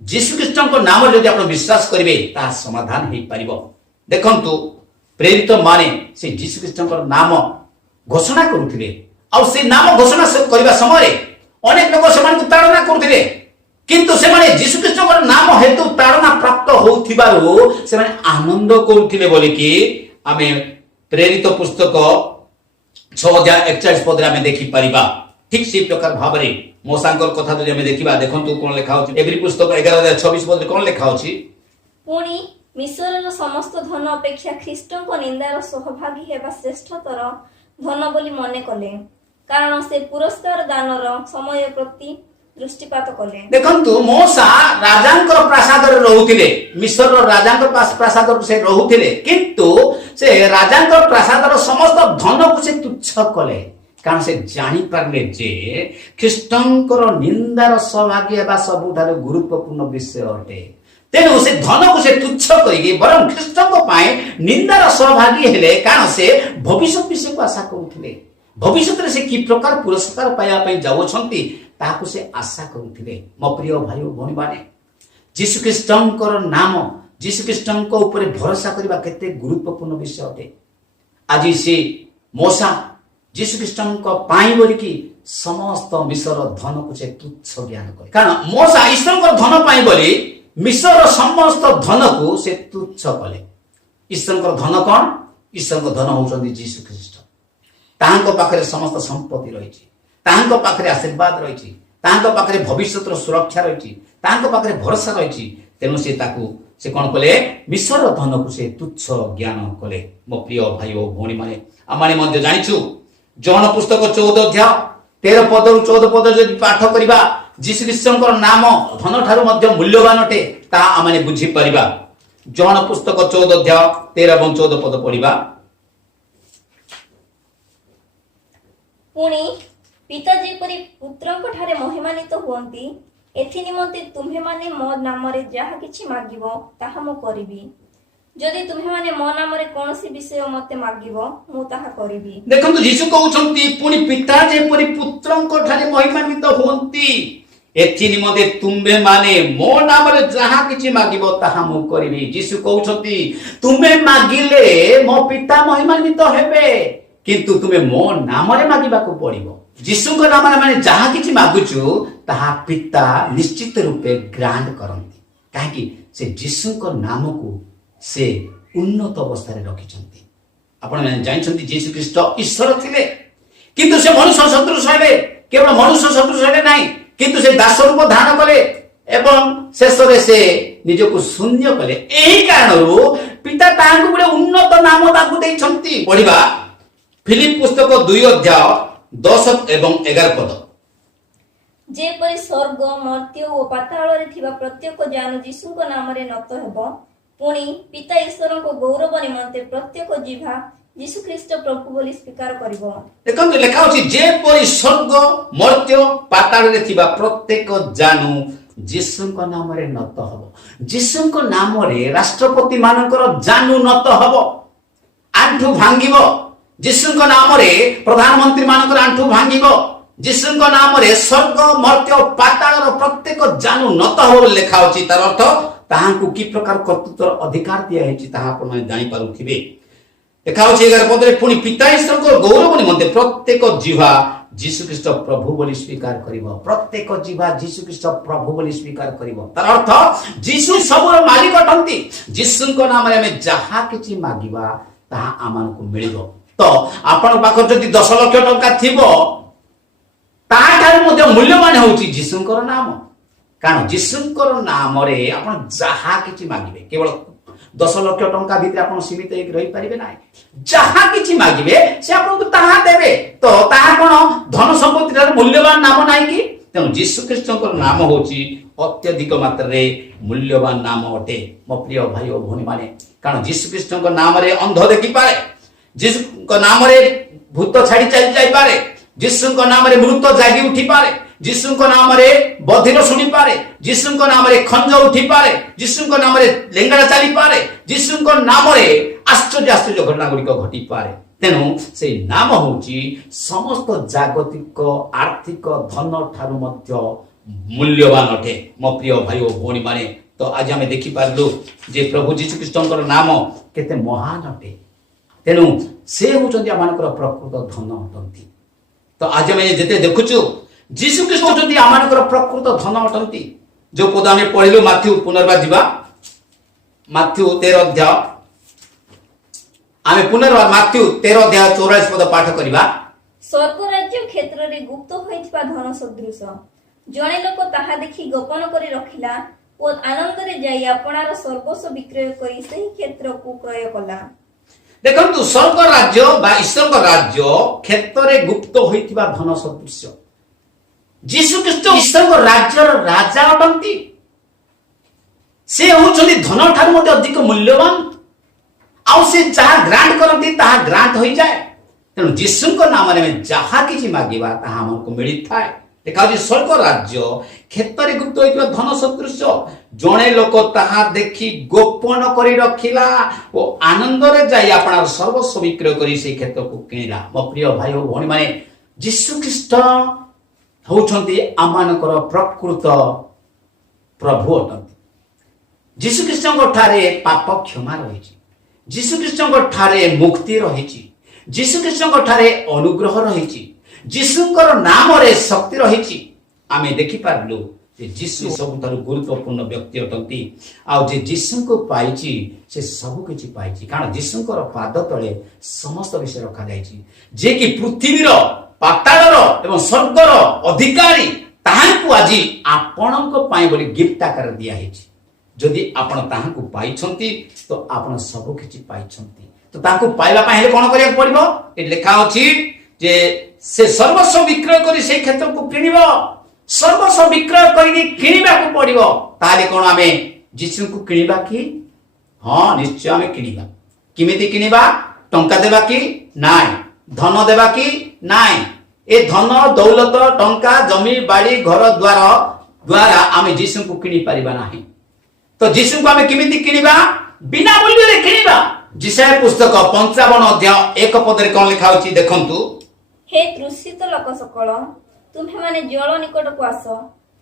यीशु ख्रीष्टଙ୍କ नाम रे जदि आपण विश्वास करिवे ता समाधान होई परिबो देखंतु प्रेरित माने से यीशु ख्रीष्टଙ୍କ नाम घोषणा करुथिले आ से नाम घोषणा करबा समय अनेक लोक सेमान ताड़ना करुथिले किंतु सेमाने यीशु ख्रीष्टଙ୍କ नाम हेतु ताड़ना प्राप्त होथिबारु सेमाने आनंद करुथिले बोली कि आमे प्रेरित पुस्तक 6 अध्याय 41 पद रे आमे देखि परिबा ठीक से प्रकार भाबरे मोसांकर कथा जदि आमे देखिबा देखंतु कोन लेखा होछि एवरी पुस्तक 11 अध्याय 26 पद रे कोन लेखा होछि पुणी मिश्रर समस्त धन अपेक्षा ख्रीष्टଙ୍କ निंदार सहभागी हेबा श्रेष्ठतर धन बोली मने कले कारण से पुरस्कार दानर समय प्रति दृष्टिपात कले देखंतु मोसा राजांकर प्रासाद रे रहुथिले मिस्र राजांकर प्रासाद से रहुथिले किंतु से राजांकर प्रासाद समस्त धन को से तुच्छ कले कारण से जानि पारले जे ख्रीष्टंकर निंदार सहभागी हेबा सबुठार गुरुत्वपूर्ण विषय अटे तेणु से धन को से तुच्छ करिके बरं ख्रीष्टଙ୍କ पाए निंदार सहभागी हेले कारण से भविष्य विषय को आशा करुथिले भविष्य रे से की प्रकार पुरस्कार पाया पई जाउछंती ताकू से आशा करुथिले मो प्रिय भाई ओ भौणी माने यीशु ख्रीष्टଙ୍କର नाम यीशु ख्रीष्टଙ୍କ ऊपर भरोसा करबा केते गुरुत्वपूर्ण विषय अटे आज से मोसा यीशु ख्रीष्टଙ୍କ पाई बोली कि समस्त मिस्र धन को से तुच्छ ज्ञान करे कारण मोसा ईश्वरଙ୍କ धन पाई बोली मिश्र समस्त धन को से तुच्छ कले ईश्वर धन कौन ईश्वर धन होउछंदी यीशु ख्रीष्ट ताहांको पाखरे समस्त संपत्ति रहिछि ताहांको पाखरे आशीर्वाद रहिछि ताहांको पाखरे भविष्यतर सुरक्षा रहिछि ତାଙ୍କ ପାଖରେ ଭରସା ରହିଛି। ତେଣୁ ସେ କଣ କଲେ? ମିଶ୍ର ଧନକୁ ସେ ତୁଚ୍ଛ ଜ୍ଞାନ କଲେ। ମୋ ପ୍ରିୟ ଭାଇ ଓ ଭଉଣୀ ମାନେ, ଆମେ ମଧ୍ୟ ଜାଣିଛୁ ଜହନ ପୁସ୍ତକ 14 ଅଧ୍ୟାୟ 13 ପଦରୁ 14 ପଦ ଯଦି ପାଠ କରିବା, ଯୀଶୁ ଖ୍ରୀଷ୍ଟଙ୍କର ନାମ ଧନ ଠାରୁ ମଧ୍ୟ ମୂଲ୍ୟବାନ ଅଟେ, ତାହା ଆମେ ବୁଝିପାରିବା। ଜହନ ପୁସ୍ତକ 14 ଅଧ୍ୟାୟ 13 ଏବଂ 14 ପଦ ପଢିବା। ପୁଣି ପିତା ଯେପରି ପୁତ୍ରଙ୍କ ଠାରେ ମହିମାନ୍ୱିତ ହୁଅନ୍ତି, ଏଥି ନିମନ୍ତେ ତୁମ୍ଭେମାନେ ମୋ ନାମରେ ଯାହା କିଛି ମାଗିବ ତାହା ମୁଁ କରିବି। ଯଦି ତୁମ୍ଭେମାନେ ମୋ ନାମରେ କୌଣସି ବିଷୟ ମତେ ମାଗିବ, ମୁଁ ତାହା କରିବି। ଦେଖନ୍ତୁ, ଯୀଶୁ କହୁଛନ୍ତି ପୁଣି ପିତା ଯେପରି ପୁତ୍ରଙ୍କ ଠାରେ ମହିମାନ୍ୱିତ ହୁଅନ୍ତି, ଏଥି ନିମନ୍ତେ ତୁମ୍ଭେମାନେ ମୋ ନାମରେ ଯାହା କିଛି ମାଗିବ ତାହା ମୁଁ କରିବି। ଯୀଶୁ କହୁଛନ୍ତି ତୁମେ ମାଗିଲେ ମୋ ପିତା ମହିମାନ୍ୱିତ ହେବେ, କିନ୍ତୁ ତୁମେ ମୋ ନାମରେ ମାଗିବାକୁ ପଡିବ। ଯୀଶୁଙ୍କ ନାମରେ ମାନେ ଯାହା କିଛି ମାଗୁଛୁ ତାହା ପିତା ନିଶ୍ଚିତ ରୂପେ ଗ୍ରାହ୍ୟ କରନ୍ତି। କାହିଁକି? ସେ ଯୀଶୁଙ୍କ ନାମକୁ ସେ ଉନ୍ନତ ଅବସ୍ଥାରେ ରଖିଛନ୍ତି। ଆପଣମାନେ ଜାଣିଛନ୍ତି ଯୀଶୁ ଖ୍ରୀଷ୍ଟ ଈଶ୍ୱର ଥିଲେ, କିନ୍ତୁ ସେ ମନୁଷ୍ୟ ସଦୃଶ ହେଲେ। କେବଳ ମନୁଷ୍ୟ ସଦୃଶ ହେଲେ ନାହିଁ, କିନ୍ତୁ ସେ ଦାସ ରୂପ ଧାରଣ କଲେ ଏବଂ ଶେଷରେ ସେ ନିଜକୁ ଶୂନ୍ୟ କଲେ। ଏହି କାରଣରୁ ପିତା ତାହାଙ୍କୁ ଗୋଟେ ଉନ୍ନତ ନାମ ତାଙ୍କୁ ଦେଇଛନ୍ତି। ପଢିବା ଫିଲିପ ପୁସ୍ତକ 2 ଅଧ୍ୟାୟ 10 ଏବଂ 11 ପଦ। ଯେପରି ସ୍ୱର୍ଗ, ମର୍ତ୍ତ୍ୟ ଓ ପାତାଳରେ ଥିବା ପ୍ରତ୍ୟେକ ଜାନୁ ଯୀଶୁଙ୍କ ନାମରେ ନତ ହେବ, ପୁଣି ପିତା ଈଶ୍ୱରଙ୍କ ଗୌରବ ନିମନ୍ତେ ପ୍ରତ୍ୟେକ ଜିହ୍ବା ଯୀଶୁ ଖ୍ରୀଷ୍ଟ ପ୍ରଭୁ ବୋଲି ସ୍ୱୀକାର କରିବ। ଦେଖନ୍ତୁ, ଲେଖା ଅଛି ଯେପରି ସ୍ୱର୍ଗ, ମର୍ତ୍ତ୍ୟ, ପାତାଳରେ ଥିବା ପ୍ରତ୍ୟେକ ଜାନୁ ଯୀଶୁଙ୍କ ନାମରେ ନତ ହେବ। ଯୀଶୁଙ୍କ ନାମରେ ରାଷ୍ଟ୍ରପତି ମାନଙ୍କର ଜାନୁ ନତ ହେବ, ଆଣ୍ଠୁ ଭାଙ୍ଗିବ। ଯୀଶୁଙ୍କ ନାମରେ ପ୍ରଧାନମନ୍ତ୍ରୀ ମାନଙ୍କର ଆଣ୍ଠୁ ଭାଙ୍ଗିବ। ଯୀଶୁଙ୍କ ନାମରେ ସ୍ୱର୍ଗ, ମର୍ତ୍ତ୍ୟ, ପାତାଳର ପ୍ରତ୍ୟେକ ଜାନୁ ନତ ହେବ ବୋଲି ଲେଖା ଅଛି। ତାର ଅର୍ଥ ତାହାଙ୍କୁ କି ପ୍ରକାର କର୍ତ୍ତୃତ୍ୱର ଅଧିକାର ଦିଆଯାଇଛି ତାହା ଆପଣମାନେ ଜାଣିପାରୁଥିବେ। ଲେଖା ଅଛି 11 ପଦରେ, ପୁଣି ପିତା ଈଶ୍ୱରଙ୍କ ଗୌରବ ନିମନ୍ତେ ପ୍ରତ୍ୟେକ ଜିହ୍ବା ଯୀଶୁ ଖ୍ରୀଷ୍ଟ ପ୍ରଭୁ ବୋଲି ସ୍ୱୀକାର କରିବ। ପ୍ରତ୍ୟେକ ଜିହ୍ବା ଯୀଶୁ ଖ୍ରୀଷ୍ଟ ପ୍ରଭୁ ବୋଲି ସ୍ୱୀକାର କରିବ। ତାର ଅର୍ଥ ଯୀଶୁ ସବୁର ମାଲିକ ଅଟନ୍ତି। ଯୀଶୁଙ୍କ ନାମରେ ଆମେ ଯାହା କିଛି ମାଗିବା ତାହା ଆମମାନଙ୍କୁ ମିଳିବ। ତ ଆପଣଙ୍କ ପାଖରେ ଯଦି 10 ଲକ୍ଷ ଟଙ୍କା ଥିବ, ତାହାଠାରୁ ମଧ୍ୟ ମୂଲ୍ୟବାନ ହେଉଛି ଯୀଶୁଙ୍କର ନାମ। କାରଣ ଯୀଶୁଙ୍କର ନାମରେ ଆପଣ ଯାହା କିଛି ମାଗିବେ, କେବଳ 10 ଲକ୍ଷ ଟଙ୍କା ଭିତରେ ଆପଣ ସୀମିତ ହେଇକି ରହିପାରିବେ ନାହିଁ। ଯାହା କିଛି ମାଗିବେ ସେ ଆପଣଙ୍କୁ ତାହା ଦେବେ। ତ ତାହା କଣ ଧନ ସମ୍ପତ୍ତି ଠାରୁ ମୂଲ୍ୟବାନ ନାମ ନାହିଁ କି? ତେଣୁ ଯୀଶୁ ଖ୍ରୀଷ୍ଟଙ୍କର ନାମ ହେଉଛି ଅତ୍ୟଧିକ ମାତ୍ରାରେ ମୂଲ୍ୟବାନ ନାମ ଅଟେ, ମୋ ପ୍ରିୟ ଭାଇ ଓ ଭଉଣୀ ମାନେ। କାରଣ ଯୀଶୁ ଖ୍ରୀଷ୍ଟଙ୍କ ନାମରେ ଅନ୍ଧ ଦେଖିପାରେ, ଯୀଶୁଙ୍କ ନାମରେ ଭୂତ ଛାଡି ଚାଲି ଯାଇପାରେ, ଯୀଶୁଙ୍କ ନାମରେ ମୃତ ଜାଗି ଉଠିପାରେ, ଯୀଶୁଙ୍କ ନାମରେ ବଧିର ଶୁଣିପାରେ, ଯୀଶୁଙ୍କ ନାମରେ ଖଞ୍ଜ ଉଠିପାରେ, ଯୀଶୁଙ୍କ ନାମରେ ଲେଙ୍ଗଡ଼ା ଚାଲିପାରେ, ଯୀଶୁଙ୍କ ନାମରେ ଆଶ୍ଚର୍ଯ୍ୟ ଆଶ୍ଚର୍ଯ୍ୟ ଘଟଣା ଗୁଡ଼ିକ ଘଟିପାରେ। ତେଣୁ ସେଇ ନାମ ହେଉଛି ସମସ୍ତ ଜାଗତିକ ଆର୍ଥିକ ଧନ ଠାରୁ ମଧ୍ୟ ମୂଲ୍ୟବାନ ଅଟେ, ମୋ ପ୍ରିୟ ଭାଇ ଓ ଭଉଣୀ ମାନେ। ତ ଆଜି ଆମେ ଦେଖିପାରିଲୁ ଯେ ପ୍ରଭୁ ଯୀଶୁ ଖ୍ରୀଷ୍ଟଙ୍କର ନାମ କେତେ ମହାନ ଅଟେ। ତେଣୁ ସେ ହେଉଛନ୍ତି ଆମମାନଙ୍କର ପ୍ରକୃତ ଧନ ଅଟନ୍ତି। ତ ଆଜି ଆମେ ଯେତେ ଦେଖୁଛୁ ଯୀଶୁ ଖ୍ରୀଷ୍ଟ ଯଦି ଆମମାନଙ୍କର ପ୍ରକୃତ ଧନ ଅଟନ୍ତି, ଯୋଉ ପଦ ଆମେ ପଢିଲୁ ମାଥ୍ୟୁ, ପୁନର୍ବାର ଯିବା ମାଥ୍ୟୁ 13 ଅଧ୍ୟାୟ, ଆମେ ପୁନର୍ବାର ମାଥ୍ୟୁ 13 ଅଧ୍ୟାୟ 44 ପଦ ପାଠ କରିବା। ସ୍ୱର୍ଗ ରାଜ୍ୟ କ୍ଷେତ୍ରରେ ଗୁପ୍ତ ହୋଇଥିବା ଧନ ସଦୃଶ, ଜଣେ ଲୋକ ତାହା ଦେଖି ଗୋପନ କରି ରଖିଲା ଓ ଆନନ୍ଦରେ ଯାଇ ଆପଣାର ସର୍ବସ୍ୱ ବିକ୍ରୟ କରି ସେହି କ୍ଷେତ୍ରକୁ କ୍ରୟ କଲା। ଦେଖନ୍ତୁ, ସ୍ୱର୍ଗ ରାଜ୍ୟ ବା ଈଶ୍ୱରଙ୍କ ରାଜ୍ୟ କ୍ଷେତ୍ରରେ ଗୁପ୍ତ ହୋଇଥିବା ଧନ ସଦୃଶ। ଯୀଶୁ ଖ୍ରୀଷ୍ଟ ଈଶ୍ୱରଙ୍କ ରାଜ୍ୟର ରାଜା ଅଟନ୍ତି। ସେ ହେଉଛନ୍ତି ଧନ ଠାରୁ ମଧ୍ୟ ଅଧିକ ମୂଲ୍ୟବାନ। ଆଉ ସେ ଯାହା ଗ୍ରାଣ୍ଟ କରନ୍ତି ତାହା ଗ୍ରାଣ୍ଟ ହୋଇଯାଏ। ତେଣୁ ଯୀଶୁଙ୍କ ନାମରେ ଆମେ ଯାହା କିଛି ମାଗିବା ତାହା ଆମକୁ ମିଳିଥାଏ। ଦେଖା ଯାଉଛି ସ୍ୱର୍ଗ ରାଜ୍ୟ କ୍ଷେତ୍ରରେ ଗୁପ୍ତ ହୋଇଥିବା ଧନ ସଦୃଶ, ଜଣେ ଲୋକ ତାହା ଦେଖି ଗୋପନ କରି ରଖିଲା ଓ ଆନନ୍ଦରେ ଯାଇ ଆପଣାର ସର୍ବସ୍ୱ ବିକ୍ରୟ କରି ସେହି କ୍ଷେତ୍ରକୁ କିଣିଲା। ମୋ ପ୍ରିୟ ଭାଇ ଓ ଭଉଣୀ ମାନେ, ଯୀଶୁ ଖ୍ରୀଷ୍ଟ ହେଉଛନ୍ତି ଆମମାନଙ୍କର ପ୍ରକୃତ ପ୍ରଭୁ ଅଟନ୍ତି। ଯୀଶୁ ଖ୍ରୀଷ୍ଟଙ୍କ ଠାରେ ପାପ କ୍ଷମା ରହିଛି, ଯୀଶୁ ଖ୍ରୀଷ୍ଟଙ୍କ ଠାରେ ମୁକ୍ତି ରହିଛି, ଯୀଶୁ ଖ୍ରୀଷ୍ଟଙ୍କ ଠାରେ ଅନୁଗ୍ରହ ରହିଛି, ଯୀଶୁଙ୍କର ନାମରେ ଶକ୍ତି ରହିଛି। ଆମେ ଦେଖିପାରିଲୁ ଯେ ଯୀଶୁ ସବୁଠାରୁ ଗୁରୁତ୍ୱପୂର୍ଣ୍ଣ ବ୍ୟକ୍ତି ଅଟନ୍ତି। ଆଉ ଯେ ଯୀଶୁଙ୍କୁ ପାଇଛି ସେ ସବୁ କିଛି ପାଇଛି, କାରଣ ଯୀଶୁଙ୍କର ପାଦ ତଳେ ସମସ୍ତ ବିଷୟ ରଖାଯାଇଛି। ଯିଏକି ପୃଥିବୀର, ପାତାଳର ଏବଂ ସ୍ୱର୍ଗର ଅଧିକାରୀ, ତାହାଙ୍କୁ ଆଜି ଆପଣଙ୍କ ପାଇଁ ବୋଲି ଗିଫ୍ଟ ଆକାର ଦିଆହେଇଛି। ଯଦି ଆପଣ ତାହାଙ୍କୁ ପାଇଛନ୍ତି ତ ଆପଣ ସବୁ କିଛି ପାଇଛନ୍ତି। ତ ତାହାଙ୍କୁ ପାଇବା ପାଇଁ ହେଲେ କଣ କରିବାକୁ ପଡିବ? ଏଠି ଲେଖା ଅଛି ଯେ ସେ ସର୍ବସ୍ୱ ବିକ୍ରୟ କରି ସେଇ କ୍ଷେତ୍ରକୁ କିଣିବ। ସର୍ବସ୍ୱ ବିକ୍ରୟ କରିକି କିଣିବାକୁ ପଡିବ। ତାହେଲେ କଣ ଆମେ ଯୀଶୁଙ୍କୁ କିଣିବା କି? ହଁ, ନିଶ୍ଚୟ ଆମେ କିଣିବା। କେମିତି କିଣିବା? ଟଙ୍କା ଦେବା କି? ନାଇଁ। ଧନ ଦେବା କି? ନାଇଁ। ଏ ଧନ ଦୌଲତ ଟଙ୍କା ଜମି ବାଡି ଘର ଦ୍ୱାରା ଆମେ ଯୀଶୁଙ୍କୁ କିଣି ପାରିବା ନାହିଁ। ତ ଯୀଶୁଙ୍କୁ ଆମେ କେମିତି କିଣିବା? ବିନା ମୂଲ୍ୟରେ କିଣିବା। ଯିଶାୟା ପୁସ୍ତକ 55 ଅଧ୍ୟାୟ 1 ପଦରେ କଣ ଲେଖା ଅଛି ଦେଖନ୍ତୁ। ହେ ତୃଷିତ ଲୋକ ସକଳ, ତୁମ୍ଭେମାନେ ଜଳ ନିକଟକୁ ଆସ,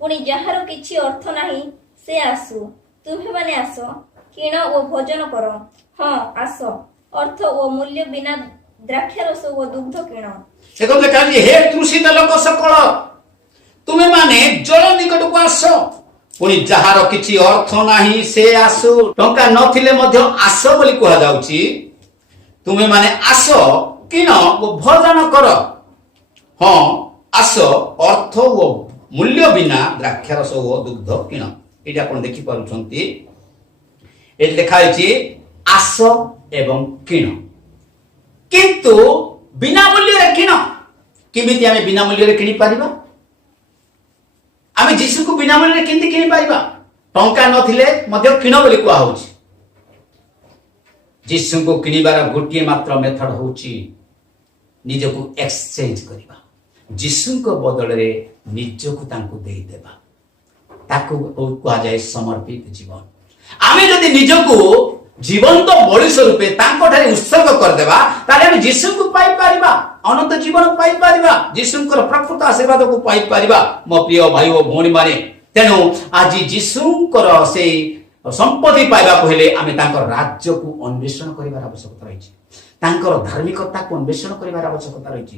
ପୁଣି ଯାହାର କିଛି ଅର୍ଥ ନାହିଁ ସେ ଆସୁ। ତୁମ୍ଭେମାନେ ଆସ, କିଣ ଓ ଭୋଜନ କର। ହଁ, ଆସ, ଅର୍ଥ ଓ ମୂଲ୍ୟ ବିନା ଦ୍ରାକ୍ଷାରସ ଓ ଦୁଗ୍ଧ କିଣ। ଦେଖନ୍ତୁ ଲେଖା ଅଛି, ହେ ତୃଷିତ ଲୋକ ସକଳ, ତୁମେମାନେ ଜଳ ନିକଟକୁ ଆସ, ପୁଣି ଯାହାର କିଛି ଅର୍ଥ ନାହିଁ ସେ ଆସୁ। ଟଙ୍କା ନଥିଲେ ମଧ୍ୟ ଆସ ବୋଲି କୁହାଯାଉଛି। ତୁମେମାନେ ଆସ, କିଣ ଓ ଭୋଜନ କର। ହଁ, ଆସ, ଅର୍ଥ ଓ ମୂଲ୍ୟ ବିନା ଦ୍ରାକ୍ଷାରସ ଓ ଦୁଗ୍ଧ କିଣ। ଏଇଟା ଆପଣ ଦେଖିପାରୁଛନ୍ତି। ଏଠି ଲେଖା ହେଇଛି ଆସ ଏବଂ କିଣ, କିନ୍ତୁ ବିନା ମୂଲ୍ୟରେ କିଣ। କେମିତି ଆମେ ବିନା ମୂଲ୍ୟରେ କିଣିପାରିବା? ଆମେ ଯୀଶୁକୁ ବିନା ମୂଲ୍ୟରେ କେମିତି କିଣିପାରିବା? ଟଙ୍କା ନଥିଲେ ମଧ୍ୟ କିଣ ବୋଲି କୁହାଯାଉଛି। ଯୀଶୁଙ୍କୁ କିଣିବାର ଗୋଟିଏ ମାତ୍ର ମେଥଡ ହଉଛି ନିଜକୁ ଏକ୍ସଚେଞ୍ଜ କରିବା। ଯୀଶୁଙ୍କ ବଦଳରେ ନିଜକୁ ତାଙ୍କୁ ଦେଇଦେବା। ତାକୁ କୁହାଯାଏ ସମର୍ପିତ ଜୀବନ। ଆମେ ଯଦି ନିଜକୁ ଜୀବନ୍ତ ମଣିଷ ରୂପେ ତାଙ୍କଠାରେ ଉତ୍ସର୍ଗ କରିଦେବା, ତାହେଲେ ଆମେ ଯୀଶୁଙ୍କୁ ପାଇପାରିବା, ଅନନ୍ତ ଜୀବନ ପାଇପାରିବା, ଯୀଶୁଙ୍କର ପ୍ରକୃତ ଆଶୀର୍ବାଦକୁ ପାଇପାରିବା। ମୋ ପ୍ରିୟ ଭାଇ ଓ ଭଉଣୀ ମାନେ, ତେଣୁ ଆଜି ଯୀଶୁଙ୍କର ସେଇ ସମ୍ପତ୍ତି ପାଇବାକୁ ହେଲେ ଆମେ ତାଙ୍କର ରାଜ୍ୟକୁ ଅନ୍ୱେଷଣ କରିବାର ଆବଶ୍ୟକତା ରହିଛି। ତାଙ୍କର ଧାର୍ମିକତାକୁ ଅନ୍ୱେଷଣ କରିବାର ଆବଶ୍ୟକତା ରହିଛି।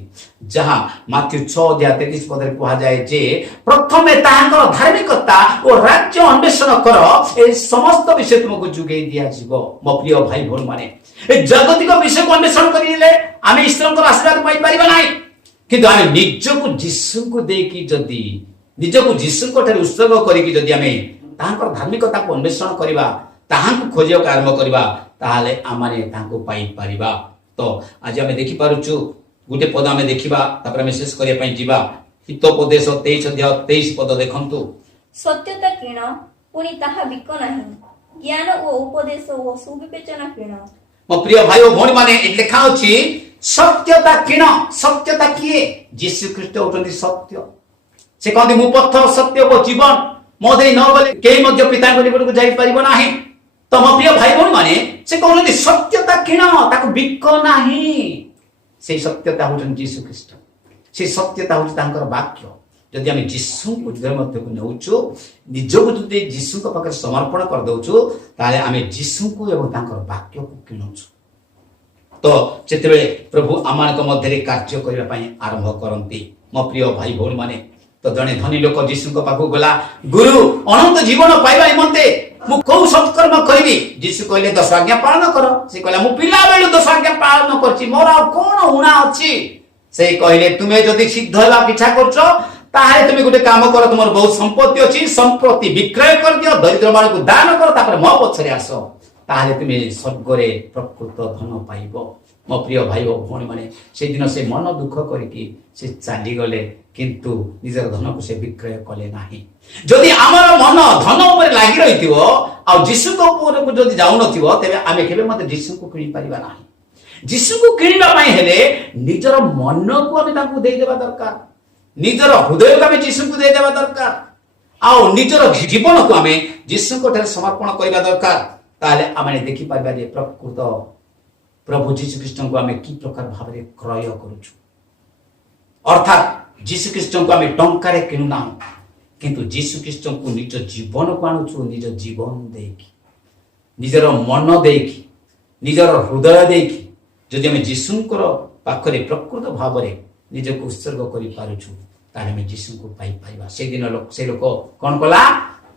ଯାହା ମାଥ୍ୟୁ 6 ଅଧ୍ୟାୟ 33 ପଦରେ କୁହାଯାଏ ଯେ ପ୍ରଥମେ ତାହାଙ୍କର ଧାର୍ମିକତା ଓ ରାଜ୍ୟ ଅନ୍ୱେଷଣ କର, ଏହି ସମସ୍ତ ବିଷୟ ତୁମକୁ ଯୋଗାଇ ଦିଆଯିବ। ମୋ ପ୍ରିୟ ଭାଇ ଭଉଣୀ ମାନେ, ଏ ଜାଗତିକ ବିଷୟକୁ ଅନ୍ୱେଷଣ କରିଲେ ଆମେ ଈଶ୍ୱରଙ୍କର ଆଶୀର୍ବାଦ ପାଇପାରିବା ନାହିଁ। କିନ୍ତୁ ଆମେ ନିଜକୁ ଯୀଶୁଙ୍କୁ ଦେଇକି ଯଦି ନିଜକୁ ଯୀଶୁଙ୍କ ଠାରେ ଉତ୍ସର୍ଗ କରିକି ଯଦି ଆମେ ତାହାଙ୍କର ଧାର୍ମିକତାକୁ ଅନ୍ୱେଷଣ କରିବା, ତାହାଙ୍କୁ ଖୋଜିବାକୁ ଆରମ୍ଭ କରିବା, ତାହେଲେ ଆମେ ତାଙ୍କୁ ପାଇପାରିବା। ତ ଆଜି ଆମେ ଦେଖିପାରୁଛୁ, ଗୋଟେ ପଦ ଆମେ ଦେଖିବା, ତାପରେ ଆମେ ଶେଷ କରିବା ପାଇଁ ଯିବା। ହିତୋପଦେଶ 23 ଅଧ୍ୟାୟ 23 ପଦ ଦେଖନ୍ତୁ। ସତ୍ୟତା କିଣ, ପୁଣି ତାହା ବିକ ନାହିଁ। ଜ୍ଞାନ ଓ ଉପଦେଶ ଓ ସୁବିବେଚନା କିଣ। ମୋ ପ୍ରିୟ ଭାଇ ଓ ଭଉଣୀ ମାନେ, ଏଠି ଲେଖା ଅଛି ସତ୍ୟତା କିଣ। ସତ୍ୟତା କିଏ? ଯୀଶୁ ଖ୍ରୀଷ୍ଟ ହେଉଛନ୍ତି ସତ୍ୟ। ସେ କହନ୍ତି, ମୁଁ ପଥ ସତ୍ୟ ଓ ଜୀବନ, ମୋ ଦେଇ ନ ଗଲେ କେହି ମଧ୍ୟ ପିତାଙ୍କ ନିକଟକୁ ଯାଇପାରିବ ନାହିଁ। ତ ମୋ ପ୍ରିୟ ଭାଇ ଭଉଣୀ ମାନେ, ସେ କହୁଛନ୍ତି ସତ୍ୟତା କିଣ, ତାକୁ ବିକ ନାହିଁ। ସେଇ ସତ୍ୟତା ହଉଛନ୍ତି ଯୀଶୁ ଖ୍ରୀଷ୍ଟ। ସେଇ ସତ୍ୟତା ହଉଛି ତାଙ୍କର ବାକ୍ୟ। ଯଦି ଆମେ ଯୀଶୁଙ୍କୁ ହୃଦୟ ମଧ୍ୟକୁ ନେଉଛୁ, ନିଜକୁ ଯଦି ଯୀଶୁଙ୍କ ପାଖରେ ସମର୍ପଣ କରିଦଉଛୁ, ତାହେଲେ ଆମେ ଯୀଶୁଙ୍କୁ ଏବଂ ତାଙ୍କର ବାକ୍ୟକୁ କିଣୁଛୁ। ତ ଯେତେବେଳେ ପ୍ରଭୁ ଆମମାନଙ୍କ ମଧ୍ୟରେ କାର୍ଯ୍ୟ କରିବା ପାଇଁ ଆରମ୍ଭ କରନ୍ତି, ମୋ ପ୍ରିୟ ଭାଇ ଭଉଣୀ ମାନେ, ତ ଜଣେ ଧନୀ ଲୋକ ଯୀଶୁଙ୍କ ପାଖକୁ ଗଲା, ଗୁରୁ, ଅନନ୍ତ ଜୀବନ ପାଇବା ନିମନ୍ତେ ମୁଁ କୋଉ ସତ୍କର୍ମ କରିବି? ଯୀଶୁ କହିଲେ 10 ଆଜ୍ଞା ପାଳନ କର। ସେ କହିଲା, ମୁଁ ପିଲାବେଳୁ 10 ଆଜ୍ଞା ପାଳନ କରିଛି, ମୋର ଆଉ କଣ ଉଣା ଅଛି? ସେ କହିଲେ, ତୁମେ ଯଦି ସିଦ୍ଧ ହେବାକୁ ଇଚ୍ଛା କରୁଛ, ତାହେଲେ ତୁମେ ଗୋଟେ କାମ କର, ତୁମର ବହୁତ ସମ୍ପତ୍ତି ଅଛି, ସମ୍ପତ୍ତି ବିକ୍ରୟ କରିଦିଅ, ଦରିଦ୍ର ମାନଙ୍କୁ ଦାନ କର, ତାପରେ ମୋ ପଛରେ ଆସ, ତାହେଲେ ତୁମେ ସ୍ୱର୍ଗରେ ପ୍ରକୃତ ଧନ ପାଇବ। ମୋ ପ୍ରିୟ ଭାଇ ଓ ଭଉଣୀ ମାନେ, ସେଦିନ ସେ ମନ ଦୁଃଖ କରିକି ସେ ଚାଲିଗଲେ, କିନ୍ତୁ ନିଜର ଧନକୁ ସେ ବିକ୍ରୟ କଲେ ନାହିଁ। ଯଦି ଆମର ମନ ଧନ ଉପରେ ଲାଗି ରହିଥିବ ଆଉ ଯୀଶୁଙ୍କ ଉପରକୁ ଯଦି ଯାଉନଥିବ, ତେବେ ଆମେ କେବେ ମଧ୍ୟ ଯୀଶୁଙ୍କୁ କିଣି ପାରିବା ନାହିଁ। ଯୀଶୁଙ୍କୁ କିଣିବା ପାଇଁ ହେଲେ ନିଜର ମନକୁ ଆମେ ତାଙ୍କୁ ଦେଇଦେବା ଦରକାର, ନିଜର ହୃଦୟକୁ ଆମେ ଯୀଶୁଙ୍କୁ ଦେଇଦେବା ଦରକାର, ଆଉ ନିଜର ଜୀବନକୁ ଆମେ ଯୀଶୁଙ୍କ ଠାରେ ସମର୍ପଣ କରିବା ଦରକାର। ତାହେଲେ ଆମେ ଦେଖିପାରିବା ଯେ ପ୍ରକୃତ ପ୍ରଭୁ ଯୀଶୁ ଖ୍ରୀଷ୍ଟଙ୍କୁ ଆମେ କି ପ୍ରକାର ଭାବରେ କ୍ରୟ କରୁଛୁ। ଅର୍ଥାତ୍ ଯୀଶୁ ଖ୍ରୀଷ୍ଟଙ୍କୁ ଆମେ ଟଙ୍କାରେ କିଣୁନାହୁଁ, କିନ୍ତୁ ଯୀଶୁ ଖ୍ରୀଷ୍ଟଙ୍କୁ ନିଜ ଜୀବନକୁ ଆଣୁଛୁ, ନିଜ ଜୀବନ ଦେଇକି, ନିଜର ମନ ଦେଇକି, ନିଜର ହୃଦୟ ଦେଇକି। ଯଦି ଆମେ ଯୀଶୁଙ୍କର ପାଖରେ ପ୍ରକୃତ ଭାବରେ ନିଜକୁ ଉତ୍ସର୍ଗ କରିପାରୁଛୁ, ତାହେଲେ ଆମେ ଯୀଶୁଙ୍କୁ ପାଇପାରିବା। ସେଇଦିନ ସେ ଲୋକ କଣ କଲା?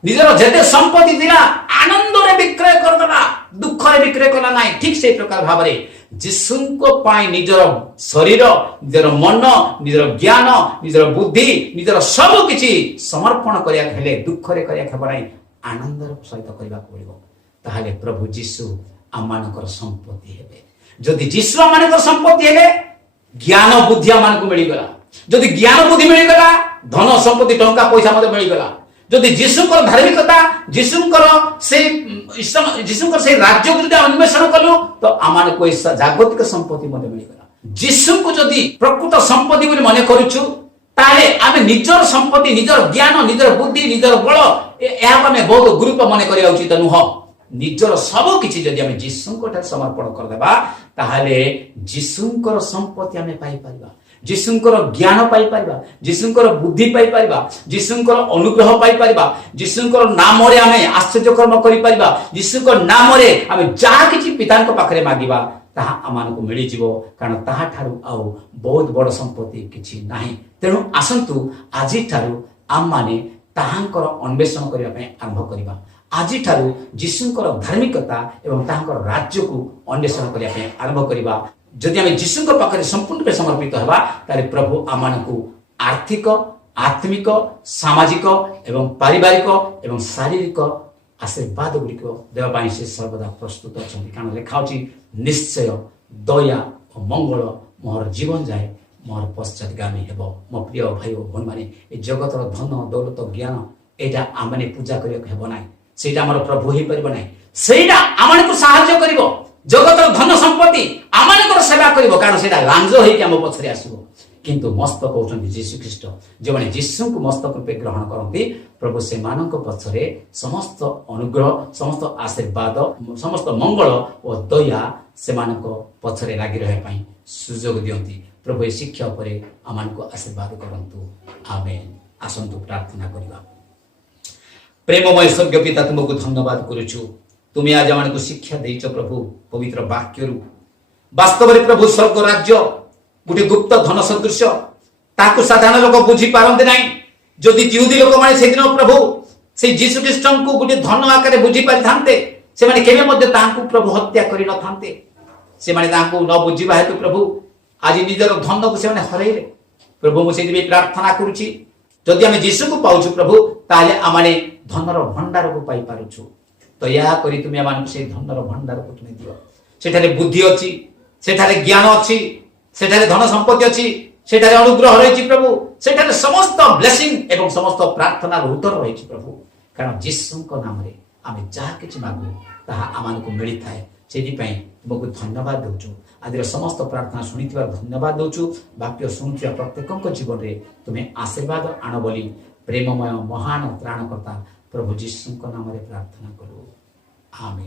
ନିଜର ଯେତେ ସମ୍ପତ୍ତି ଥିଲା ଆନନ୍ଦରେ ବିକ୍ରୟ କରିଦେଲା, ଦୁଃଖରେ ବିକ୍ରୟ କଲା ନାହିଁ। ଠିକ ସେଇ ପ୍ରକାର ଭାବରେ ଯୀଶୁଙ୍କ ପାଇଁ ନିଜର ଶରୀର, ନିଜର ମନ, ନିଜର ଜ୍ଞାନ, ନିଜର ବୁଦ୍ଧି, ନିଜର ସବୁ କିଛି ସମର୍ପଣ କରିବାକୁ ହେଲେ ଦୁଃଖରେ କରିବାକୁ ହେବ ନାହିଁ, ଆନନ୍ଦର ସହିତ କରିବାକୁ ପଡ଼ିବ। ତାହେଲେ ପ୍ରଭୁ ଯୀଶୁ ଆମମାନଙ୍କର ସମ୍ପତ୍ତି ହେବେ। ଯଦି ଯୀଶୁ ଆମମାନଙ୍କର ସମ୍ପତ୍ତି ହେଲେ ଜ୍ଞାନ ବୁଦ୍ଧି ଆମମାନଙ୍କୁ ମିଳିଗଲା। ଯଦି ଜ୍ଞାନ ବୁଦ୍ଧି ମିଳିଗଲା, ଧନ ସମ୍ପତ୍ତି ଟଙ୍କା ପଇସା ମଧ୍ୟ ମିଳିଗଲା। ଯଦି ଯୀଶୁଙ୍କର ଧାର୍ମିକତା, ଯୀଶୁଙ୍କର ସେଇ ରାଜ୍ୟକୁ ଯଦି ଅନ୍ୱେଷଣ କଲୁ ତ ଆମମାନଙ୍କୁ ଏ ଜାଗତିକ ସମ୍ପତ୍ତି ମଧ୍ୟ ମିଳିଗଲା। ଯୀଶୁଙ୍କୁ ଯଦି ପ୍ରକୃତ ସମ୍ପତ୍ତି ବୋଲି ମନେ କରୁଛୁ ତାହେଲେ ଆମେ ନିଜର ସମ୍ପତ୍ତି, ନିଜର ଜ୍ଞାନ, ନିଜର ବୁଦ୍ଧି, ନିଜର ବଳ ଏହାକୁ ଆମେ ବହୁତ ଗୁରୁତ୍ୱ ମନେ କରିବା ଉଚିତ ନୁହଁ। ନିଜର ସବୁ କିଛି ଯଦି ଆମେ ଯୀଶୁଙ୍କ ଠାରେ ସମର୍ପଣ କରିଦେବା ତାହେଲେ ଯୀଶୁଙ୍କର ସମ୍ପତ୍ତି ଆମେ ପାଇପାରିବା, ଯୀଶୁଙ୍କର ଜ୍ଞାନ ପାଇପାରିବା, ଯୀଶୁଙ୍କର ବୁଦ୍ଧି ପାଇପାରିବା, ଯୀଶୁଙ୍କର ଅନୁଗ୍ରହ ପାଇପାରିବା, ଯୀଶୁଙ୍କର ନାମରେ ଆମେ ଆଶ୍ଚର୍ଯ୍ୟକର୍ମ କରିପାରିବା, ଯୀଶୁଙ୍କ ନାମରେ ଆମେ ଯାହା କିଛି ପିତାଙ୍କ ପାଖରେ ମାଗିବା ତାହା ଆମମାନଙ୍କୁ ମିଳିଯିବ। କାରଣ ତାହାଠାରୁ ଆଉ ବହୁତ ବଡ଼ ସମ୍ପତ୍ତି କିଛି ନାହିଁ। ତେଣୁ ଆସନ୍ତୁ ଆଜିଠାରୁ ଆମମାନେ ତାହାଙ୍କର ଅନ୍ୱେଷଣ କରିବା ପାଇଁ ଆରମ୍ଭ କରିବା। ଆଜିଠାରୁ ଯୀଶୁଙ୍କର ଧାର୍ମିକତା ଏବଂ ତାହାଙ୍କର ରାଜ୍ୟକୁ ଅନ୍ୱେଷଣ କରିବା ପାଇଁ ଆରମ୍ଭ କରିବା। ଯଦି ଆମେ ଯୀଶୁଙ୍କ ପାଖରେ ସମ୍ପୂର୍ଣ୍ଣ ରୂପେ ସମର୍ପିତ ହେବା ତାହେଲେ ପ୍ରଭୁ ଆମମାନଙ୍କୁ ଆର୍ଥିକ, ଆତ୍ମିକ, ସାମାଜିକ ଏବଂ ପାରିବାରିକ ଏବଂ ଶାରୀରିକ ଆଶୀର୍ବାଦ ଗୁଡ଼ିକ ଦେବା ପାଇଁ ସେ ସର୍ବଦା ପ୍ରସ୍ତୁତ ଅଛନ୍ତି। କାରଣ ଲେଖା ଅଛି, ନିଶ୍ଚୟ ଦୟା ଓ ମଙ୍ଗଳ ମୋର ଜୀବନ ଯାଏ ମୋର ପଶ୍ଚାତଗାମୀ ହେବ। ମୋ ପ୍ରିୟ ଭାଇ ଓ ଭଉଣୀମାନେ, ଏ ଜଗତର ଧନ ଦୌଲତ ଜ୍ଞାନ ଏଇଟା ଆମମାନେ ପୂଜା କରିବାକୁ ହେବ ନାହିଁ। ସେଇଟା ଆମର ପ୍ରଭୁ ହେଇପାରିବ ନାହିଁ। ସେଇଟା ଆମମାନଙ୍କୁ ସାହାଯ୍ୟ କରିବ। ଜଗତର ଧନ ସମ୍ପତ୍ତି ଆମମାନଙ୍କର ସେବା କରିବ, କାରଣ ସେଇଟା ଲାଞ୍ଜ ହେଇକି ଆମ ପଛରେ ଆସିବ। କିନ୍ତୁ ମସ୍ତକ ହେଉଛନ୍ତି ଯୀଶୁ ଖ୍ରୀଷ୍ଟ। ଯେଉଁମାନେ ଯୀଶୁଙ୍କୁ ମସ୍ତକ ରୂପେ ଗ୍ରହଣ କରନ୍ତି ପ୍ରଭୁ ସେମାନଙ୍କ ପଛରେ ସମସ୍ତ ଅନୁଗ୍ରହ, ସମସ୍ତ ଆଶୀର୍ବାଦ, ସମସ୍ତ ମଙ୍ଗଳ ଓ ଦୟା ସେମାନଙ୍କ ପଛରେ ଲାଗି ରହିବା ପାଇଁ ସୁଯୋଗ ଦିଅନ୍ତି। ପ୍ରଭୁ ଏ ଶିକ୍ଷା ଉପରେ ଆମମାନଙ୍କୁ ଆଶୀର୍ବାଦ କରନ୍ତୁ। ଆମେନ୍। ଆସନ୍ତୁ ପ୍ରାର୍ଥନା କରିବା। ପ୍ରେମମୟ ସ୍ୱର୍ଗୀୟ ପିତା, ତୁମକୁ ଧନ୍ୟବାଦ କରୁଛୁ। ତୁମେ ଆଜି ଆମମାନଙ୍କୁ ଶିକ୍ଷା ଦେଇଛ ପ୍ରଭୁ ପବିତ୍ର ବାକ୍ୟରୁ। ବାସ୍ତବରେ ପ୍ରଭୁ ସ୍ୱର୍ଗ ରାଜ୍ୟ ଗୋଟେ ଗୁପ୍ତ ଧନ ସଦୃଶ୍ୟ, ତାକୁ ସାଧାରଣ ଲୋକ ବୁଝିପାରନ୍ତି ନାହିଁ। ଯଦି ଜିହୁଦୀ ଲୋକମାନେ ସେଦିନ ପ୍ରଭୁ ସେଇ ଯୀଶୁ ଖ୍ରୀଷ୍ଟଙ୍କୁ ଗୋଟେ ଧନ ଆକାରରେ ବୁଝି ପାରିଥାନ୍ତେ, ସେମାନେ କେବେ ମଧ୍ୟ ତାହାଙ୍କୁ ପ୍ରଭୁ ହତ୍ୟା କରିନଥାନ୍ତେ। ସେମାନେ ତାହାଙ୍କୁ ନ ବୁଝିବା ହେତୁ ପ୍ରଭୁ ଆଜି ନିଜର ଧନକୁ ସେମାନେ ହରାଇଲେ। ପ୍ରଭୁ ମୁଁ ସେଥିପାଇଁ ପ୍ରାର୍ଥନା କରୁଛି, ଯଦି ଆମେ ଯୀଶୁକୁ ପାଉଛୁ ପ୍ରଭୁ ତାହେଲେ ଆମେ ଧନର ଭଣ୍ଡାରକୁ ପାଇପାରୁଛୁ। ଦୟାକରି ତୁମେ ଏମାନଙ୍କୁ ସେଇ ଧନର ଭଣ୍ଡାରକୁ ତୁମେ ଦିଅ। ସେଠାରେ ବୁଦ୍ଧି ଅଛି, ସେଠାରେ ଜ୍ଞାନ ଅଛି, ସେଠାରେ ଧନ ସମ୍ପତ୍ତି ଅଛି, ସେଠାରେ ଅନୁଗ୍ରହ ରହିଛି ପ୍ରଭୁ, ସେଠାରେ ସମସ୍ତ ବ୍ଲେସିଂ ଏବଂ ସମସ୍ତ ପ୍ରାର୍ଥନାର ଉତ୍ତର ରହିଛି ପ୍ରଭୁ। କାରଣ ଯୀଶୁଙ୍କ ନାମରେ ଆମେ ଯାହା କିଛି ମାଗୁ ତାହା ଆମମାନଙ୍କୁ ମିଳିଥାଏ। ସେଥିପାଇଁ ତୁମକୁ ଧନ୍ୟବାଦ ଦେଉଛୁ। ଆଜିର ସମସ୍ତ ପ୍ରାର୍ଥନା ଶୁଣିଥିବାର ଧନ୍ୟବାଦ ଦେଉଛୁ। ବାକ୍ୟ ଶୁଣୁଥିବା ପ୍ରତ୍ୟେକଙ୍କ ଜୀବନରେ ତୁମେ ଆଶୀର୍ବାଦ ଆଣ ବୋଲି ପ୍ରେମମୟ ମହାନ ତ୍ରାଣକର୍ତ୍ତା ପ୍ରଭୁ ଯୀଶୁଙ୍କ ନାମରେ ପ୍ରାର୍ଥନା କରୁ। ଆମେନ୍।